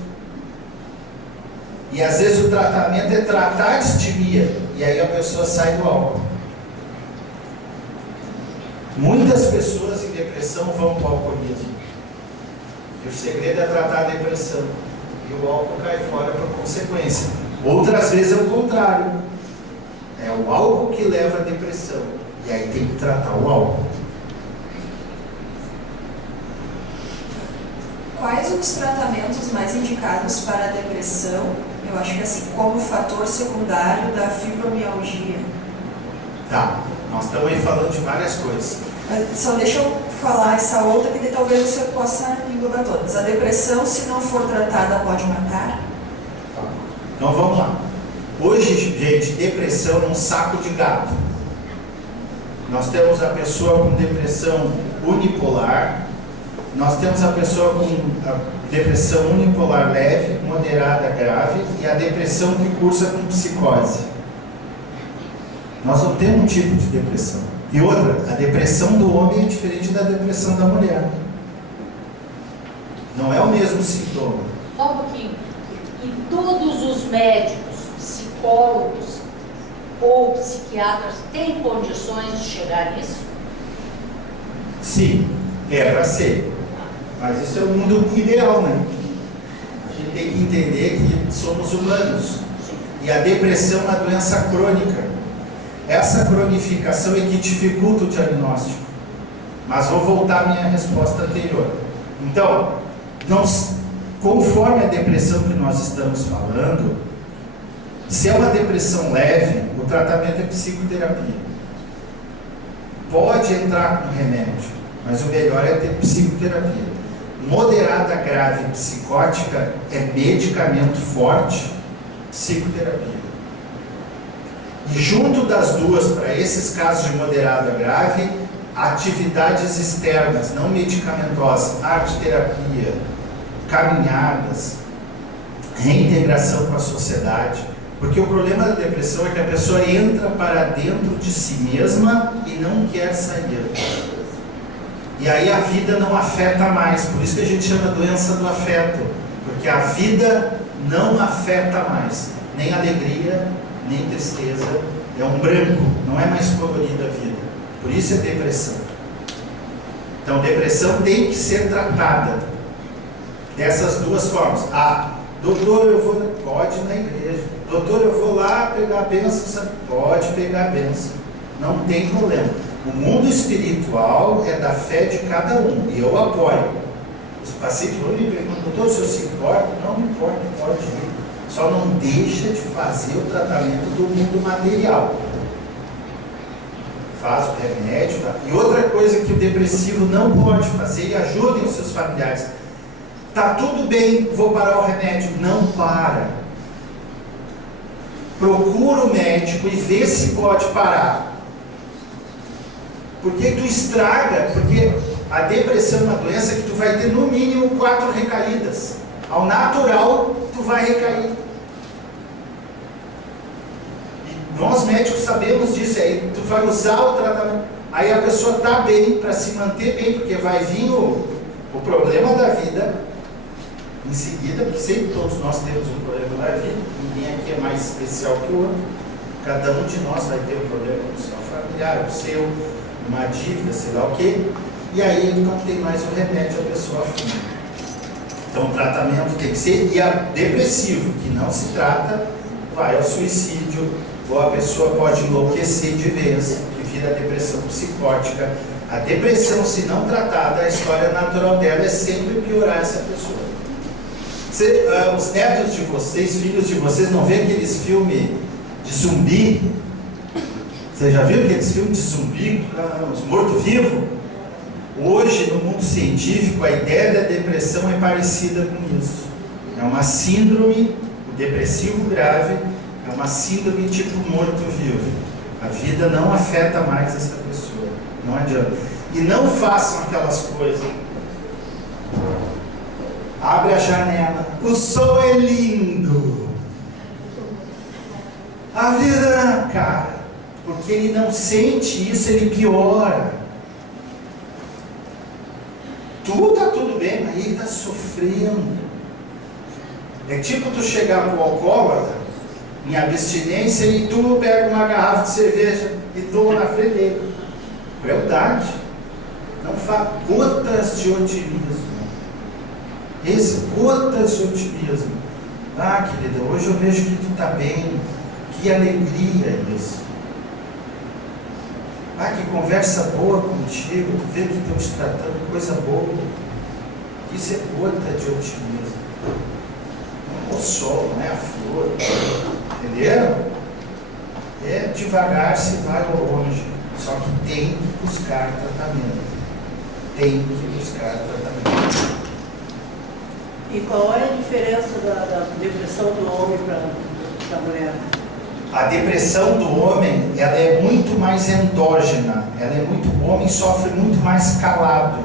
E às vezes o tratamento é tratar a distimia, e aí a pessoa sai do álcool. Muitas pessoas em depressão vão para o alcoolismo. E o segredo é tratar a depressão. E o álcool cai fora por consequência. Outras vezes é o contrário. É o álcool que leva à depressão. E aí tem que tratar o álcool. Quais os tratamentos mais indicados para a depressão? Eu acho que assim, como fator secundário da fibromialgia. Tá, nós estamos aí falando de várias coisas. Só deixa eu falar essa outra que talvez você possa englobar todas. A depressão, se não for tratada, pode matar? Então vamos lá. Hoje, gente, depressão é um saco de gato. Nós temos a pessoa com depressão unipolar, nós temos a pessoa com a depressão unipolar leve, moderada, grave, e a depressão que cursa com psicose. Nós não temos um tipo de depressão. E outra, a depressão do homem é diferente da depressão da mulher. Não é o mesmo sintoma. Só um pouquinho. E todos os médicos, psicólogos ou psiquiatras têm condições de chegar nisso? Sim, é para ser. Mas isso é o mundo ideal, né? A gente tem que entender que somos humanos. E a depressão é uma doença crônica. Essa cronificação é que dificulta o diagnóstico. Mas vou voltar à minha resposta anterior. Então, conforme a depressão que nós estamos falando, se é uma depressão leve, o tratamento é psicoterapia. Pode entrar com remédio, mas o melhor é ter psicoterapia. Moderada, grave, psicótica é medicamento forte, psicoterapia. E junto das duas, para esses casos de moderada grave, atividades externas, não medicamentosas, arte-terapia, caminhadas, reintegração com a sociedade. Porque o problema da depressão é que a pessoa entra para dentro de si mesma e não quer sair. E aí a vida não afeta mais. Por isso que a gente chama doença do afeto. Porque a vida não afeta mais. Nem alegria, nem tristeza, É um branco, não é mais colorida a vida. Por isso é depressão. Então, depressão tem que ser tratada dessas duas formas. Doutor, eu vou... Pode ir na igreja. Doutor, eu vou lá pegar a bênção. Pode pegar a bênção. Não tem problema. O mundo espiritual é da fé de cada um. E eu apoio. Os pacientes vão me perguntar, doutor, o senhor se importa? Não me importa, pode ir. Só não deixa de fazer o tratamento do mundo material. Faz o remédio. Tá? E outra coisa que o depressivo não pode fazer, e ajudem os seus familiares. Tá tudo bem, vou parar o remédio. Não para. Procura o médico e vê se pode parar. Porque tu estraga, porque a depressão é uma doença que tu vai ter no mínimo 4 recaídas. Ao natural, tu vai recair. E nós médicos sabemos disso, aí tu vai usar o tratamento. Aí a pessoa está bem, para se manter bem, porque vai vir o problema da vida em seguida, porque sempre todos nós temos um problema da vida, ninguém aqui é mais especial que o outro. Cada um de nós vai ter um problema com o seu familiar, o seu, uma dívida, sei lá o quê. E aí não tem mais o remédio, a pessoa afunda. Então o tratamento tem que ser, e a depressivo, que não se trata, vai ao suicídio, ou a pessoa pode enlouquecer de vez, que vira depressão psicótica. A depressão, se não tratada, a história natural dela é sempre piorar essa pessoa. Os netos de vocês, filhos de vocês, não vê aqueles filmes de zumbi? Você já viu aqueles filmes de zumbi, os mortos-vivos? Hoje, no mundo científico, a ideia da depressão é parecida com isso. É uma síndrome, o depressivo grave, é uma síndrome tipo morto-vivo. A vida não afeta mais essa pessoa. Não adianta. E não façam aquelas coisas. Abre a janela. O sol é lindo. A vida, cara, porque ele não sente isso, ele piora. Tá tudo bem, mas ele está sofrendo. É tipo tu chegar para o alcoólatra em abstinência e tu pega uma garrafa de cerveja e toma na frente dele. Crueldade. Não faz gotas de otimismo. Gotas de otimismo. Querida, hoje eu vejo que tu está bem. Que alegria isso. Que conversa boa contigo, tu vê que estão te tratando coisa boa. Isso é gota de otimismo. Não é o sol, não é a flor. Entenderam? Devagar se vai longe. Só que tem que buscar tratamento. Tem que buscar tratamento. E qual é a diferença da depressão do homem para da mulher? A depressão do homem, ela é muito mais endógena. O homem sofre muito mais calado.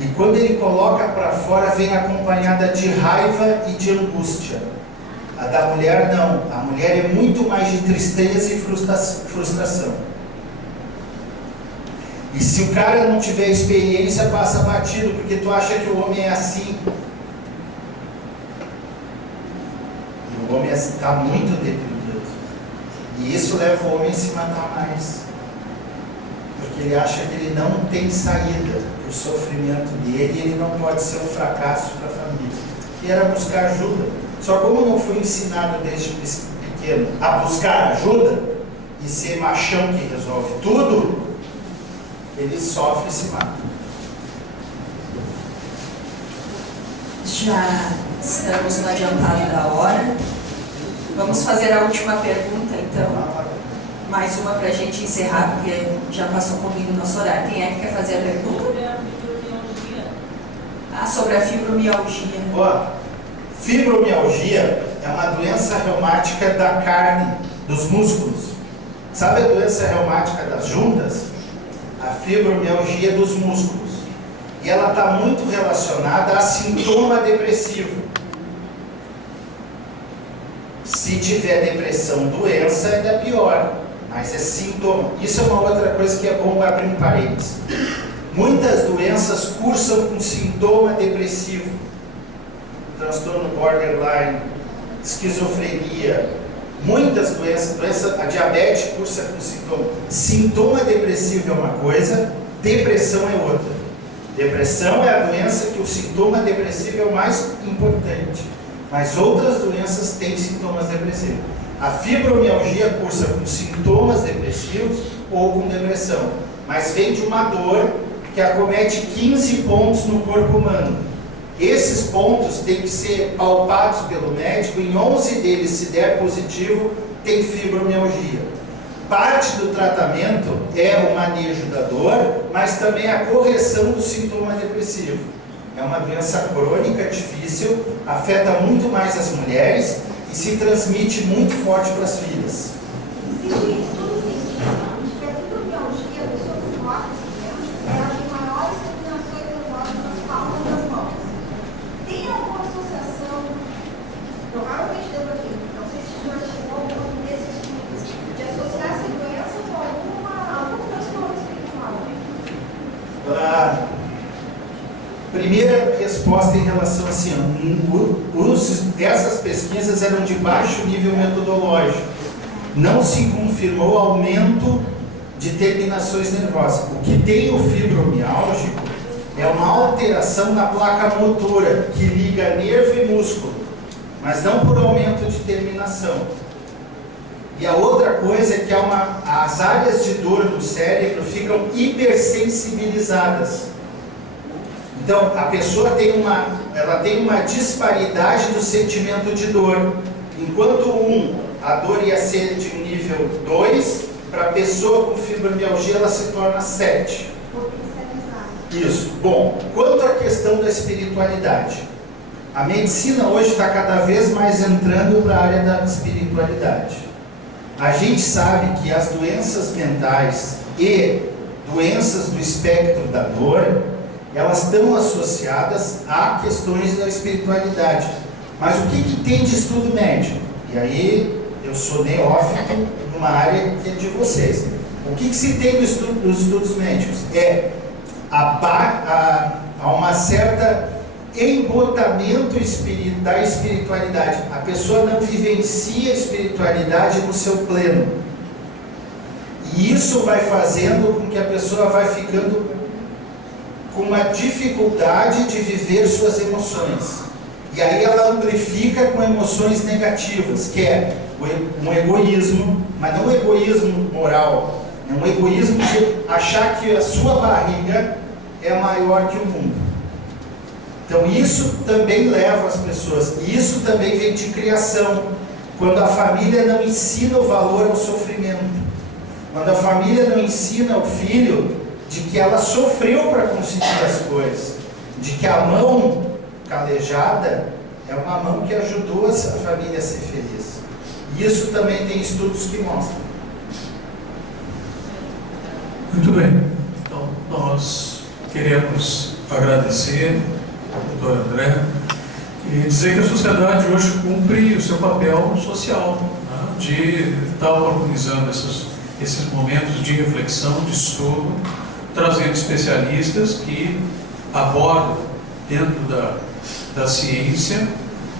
E quando ele coloca para fora, vem acompanhada de raiva e de angústia. A da mulher não. A mulher é muito mais de tristeza e frustração. E se o cara não tiver experiência, passa batido, porque tu acha que o homem é assim. E o homem está muito deprimido. E isso leva o homem a se matar mais. Porque ele acha que ele não tem saída para o sofrimento dele e ele não pode ser um fracasso para a família. E era buscar ajuda. Só como não foi ensinado desde pequeno a buscar ajuda e ser machão que resolve tudo, ele sofre e se mata. Já estamos no adiantado da hora. Vamos fazer a última pergunta, então. Mais uma para a gente encerrar, porque já passou um pouquinho do nosso horário. Quem é que quer fazer a pergunta? Sobre a fibromialgia. Fibromialgia é uma doença reumática da carne, dos músculos. Sabe a doença reumática das juntas? A fibromialgia dos músculos. E ela está muito relacionada a sintoma depressivo. Se tiver depressão, doença, ainda pior. Mas é sintoma. Isso é uma outra coisa que é bom abrir um parênteses. Muitas doenças cursam com sintoma depressivo. Transtorno borderline, esquizofrenia, Muitas doenças, a diabetes cursa com sintoma. Sintoma depressivo é uma coisa, depressão é outra. Depressão é a doença que o sintoma depressivo é o mais importante, mas outras doenças têm sintomas depressivos. A fibromialgia cursa com sintomas depressivos ou com depressão, mas vem de uma dor que acomete 15 pontos no corpo humano. Esses pontos têm que ser palpados pelo médico, em 11 deles, se der positivo, tem fibromialgia. Parte do tratamento é o manejo da dor, mas também a correção do sintoma depressivo. É uma doença crônica, difícil, afeta muito mais as mulheres e se transmite muito forte para as filhas. Existe estudo científico que a fibromialgia, a pessoa que morre ela tem maiores combinações nervosas nas palmas das mãos. Tem alguma associação, provavelmente deu aqui, não sei se o senhor chegou a algum desses estudos, de associar essa doença com algum transtorno espiritual? Primeira resposta em relação assim, essas pesquisas eram de baixo nível metodológico. Não se confirmou aumento de terminações nervosas. O que tem o fibromialgico é uma alteração na placa motora que liga nervo e músculo, mas não por aumento de terminação. E a outra coisa é que as áreas de dor do cérebro ficam hipersensibilizadas. Então, a pessoa tem uma disparidade do sentimento de dor. Enquanto a dor ia ser de um nível 2, para a pessoa com fibromialgia ela se torna 7. Isso. Bom, quanto à questão da espiritualidade, a medicina hoje está cada vez mais entrando para a área da espiritualidade. A gente sabe que as doenças mentais e doenças do espectro da dor, elas estão associadas a questões da espiritualidade. Mas o que tem de estudo médico? E aí, eu sou neófito numa área que é de vocês. O que se tem dos estudos médicos? Há uma certa embotamento da espiritualidade. A pessoa não vivencia a espiritualidade no seu pleno. E isso vai fazendo com que a pessoa vai ficando com uma dificuldade de viver suas emoções. E aí ela amplifica com emoções negativas, que é um egoísmo, mas não um egoísmo moral, é um egoísmo de achar que a sua barriga é maior que o mundo. Então isso também leva as pessoas, e isso também vem de criação, quando a família não ensina o valor ao sofrimento, quando a família não ensina o filho de que ela sofreu para conseguir as coisas, de que a mão calejada é uma mão que ajudou a família a ser feliz. E isso também tem estudos que mostram. Muito bem. Então, nós queremos agradecer ao Dr. André e dizer que a sociedade hoje cumpre o seu papel social, né, de estar organizando esses momentos de reflexão, de estudo, trazendo especialistas que abordam dentro da ciência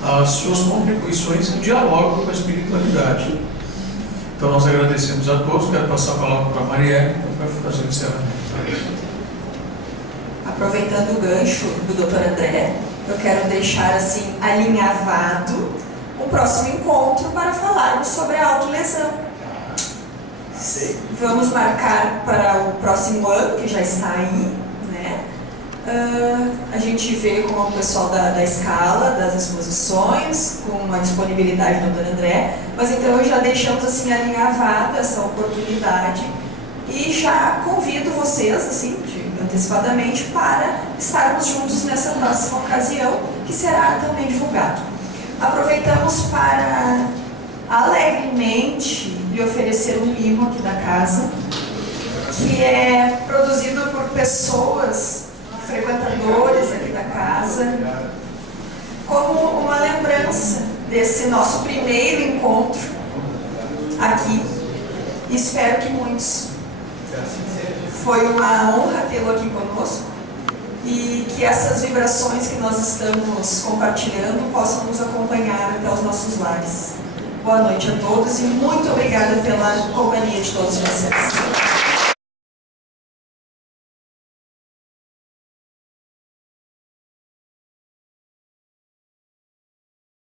as suas contribuições que dialogam com a espiritualidade. Então nós agradecemos a todos. Quero passar a palavra para a Marielle para fazer o encerramento. Aproveitando o gancho do Dr. André, eu quero deixar assim alinhavado o próximo encontro para falarmos sobre a autolesão. Vamos marcar para o próximo ano, que já está aí, né? A gente vê com o pessoal da escala, das exposições, com a disponibilidade do Dr. André, mas então já deixamos assim alinhavada essa oportunidade e já convido vocês, assim, antecipadamente, para estarmos juntos nessa próxima ocasião, que será também divulgado. Aproveitamos para alegremente lhe oferecer um mimo aqui da casa, que é produzido por pessoas, frequentadores aqui da casa, como uma lembrança desse nosso primeiro encontro aqui. Espero que muitos. Foi uma honra tê-lo aqui conosco e que essas vibrações que nós estamos compartilhando possam nos acompanhar até os nossos lares. Boa noite a todos e muito obrigada pela companhia de todos vocês.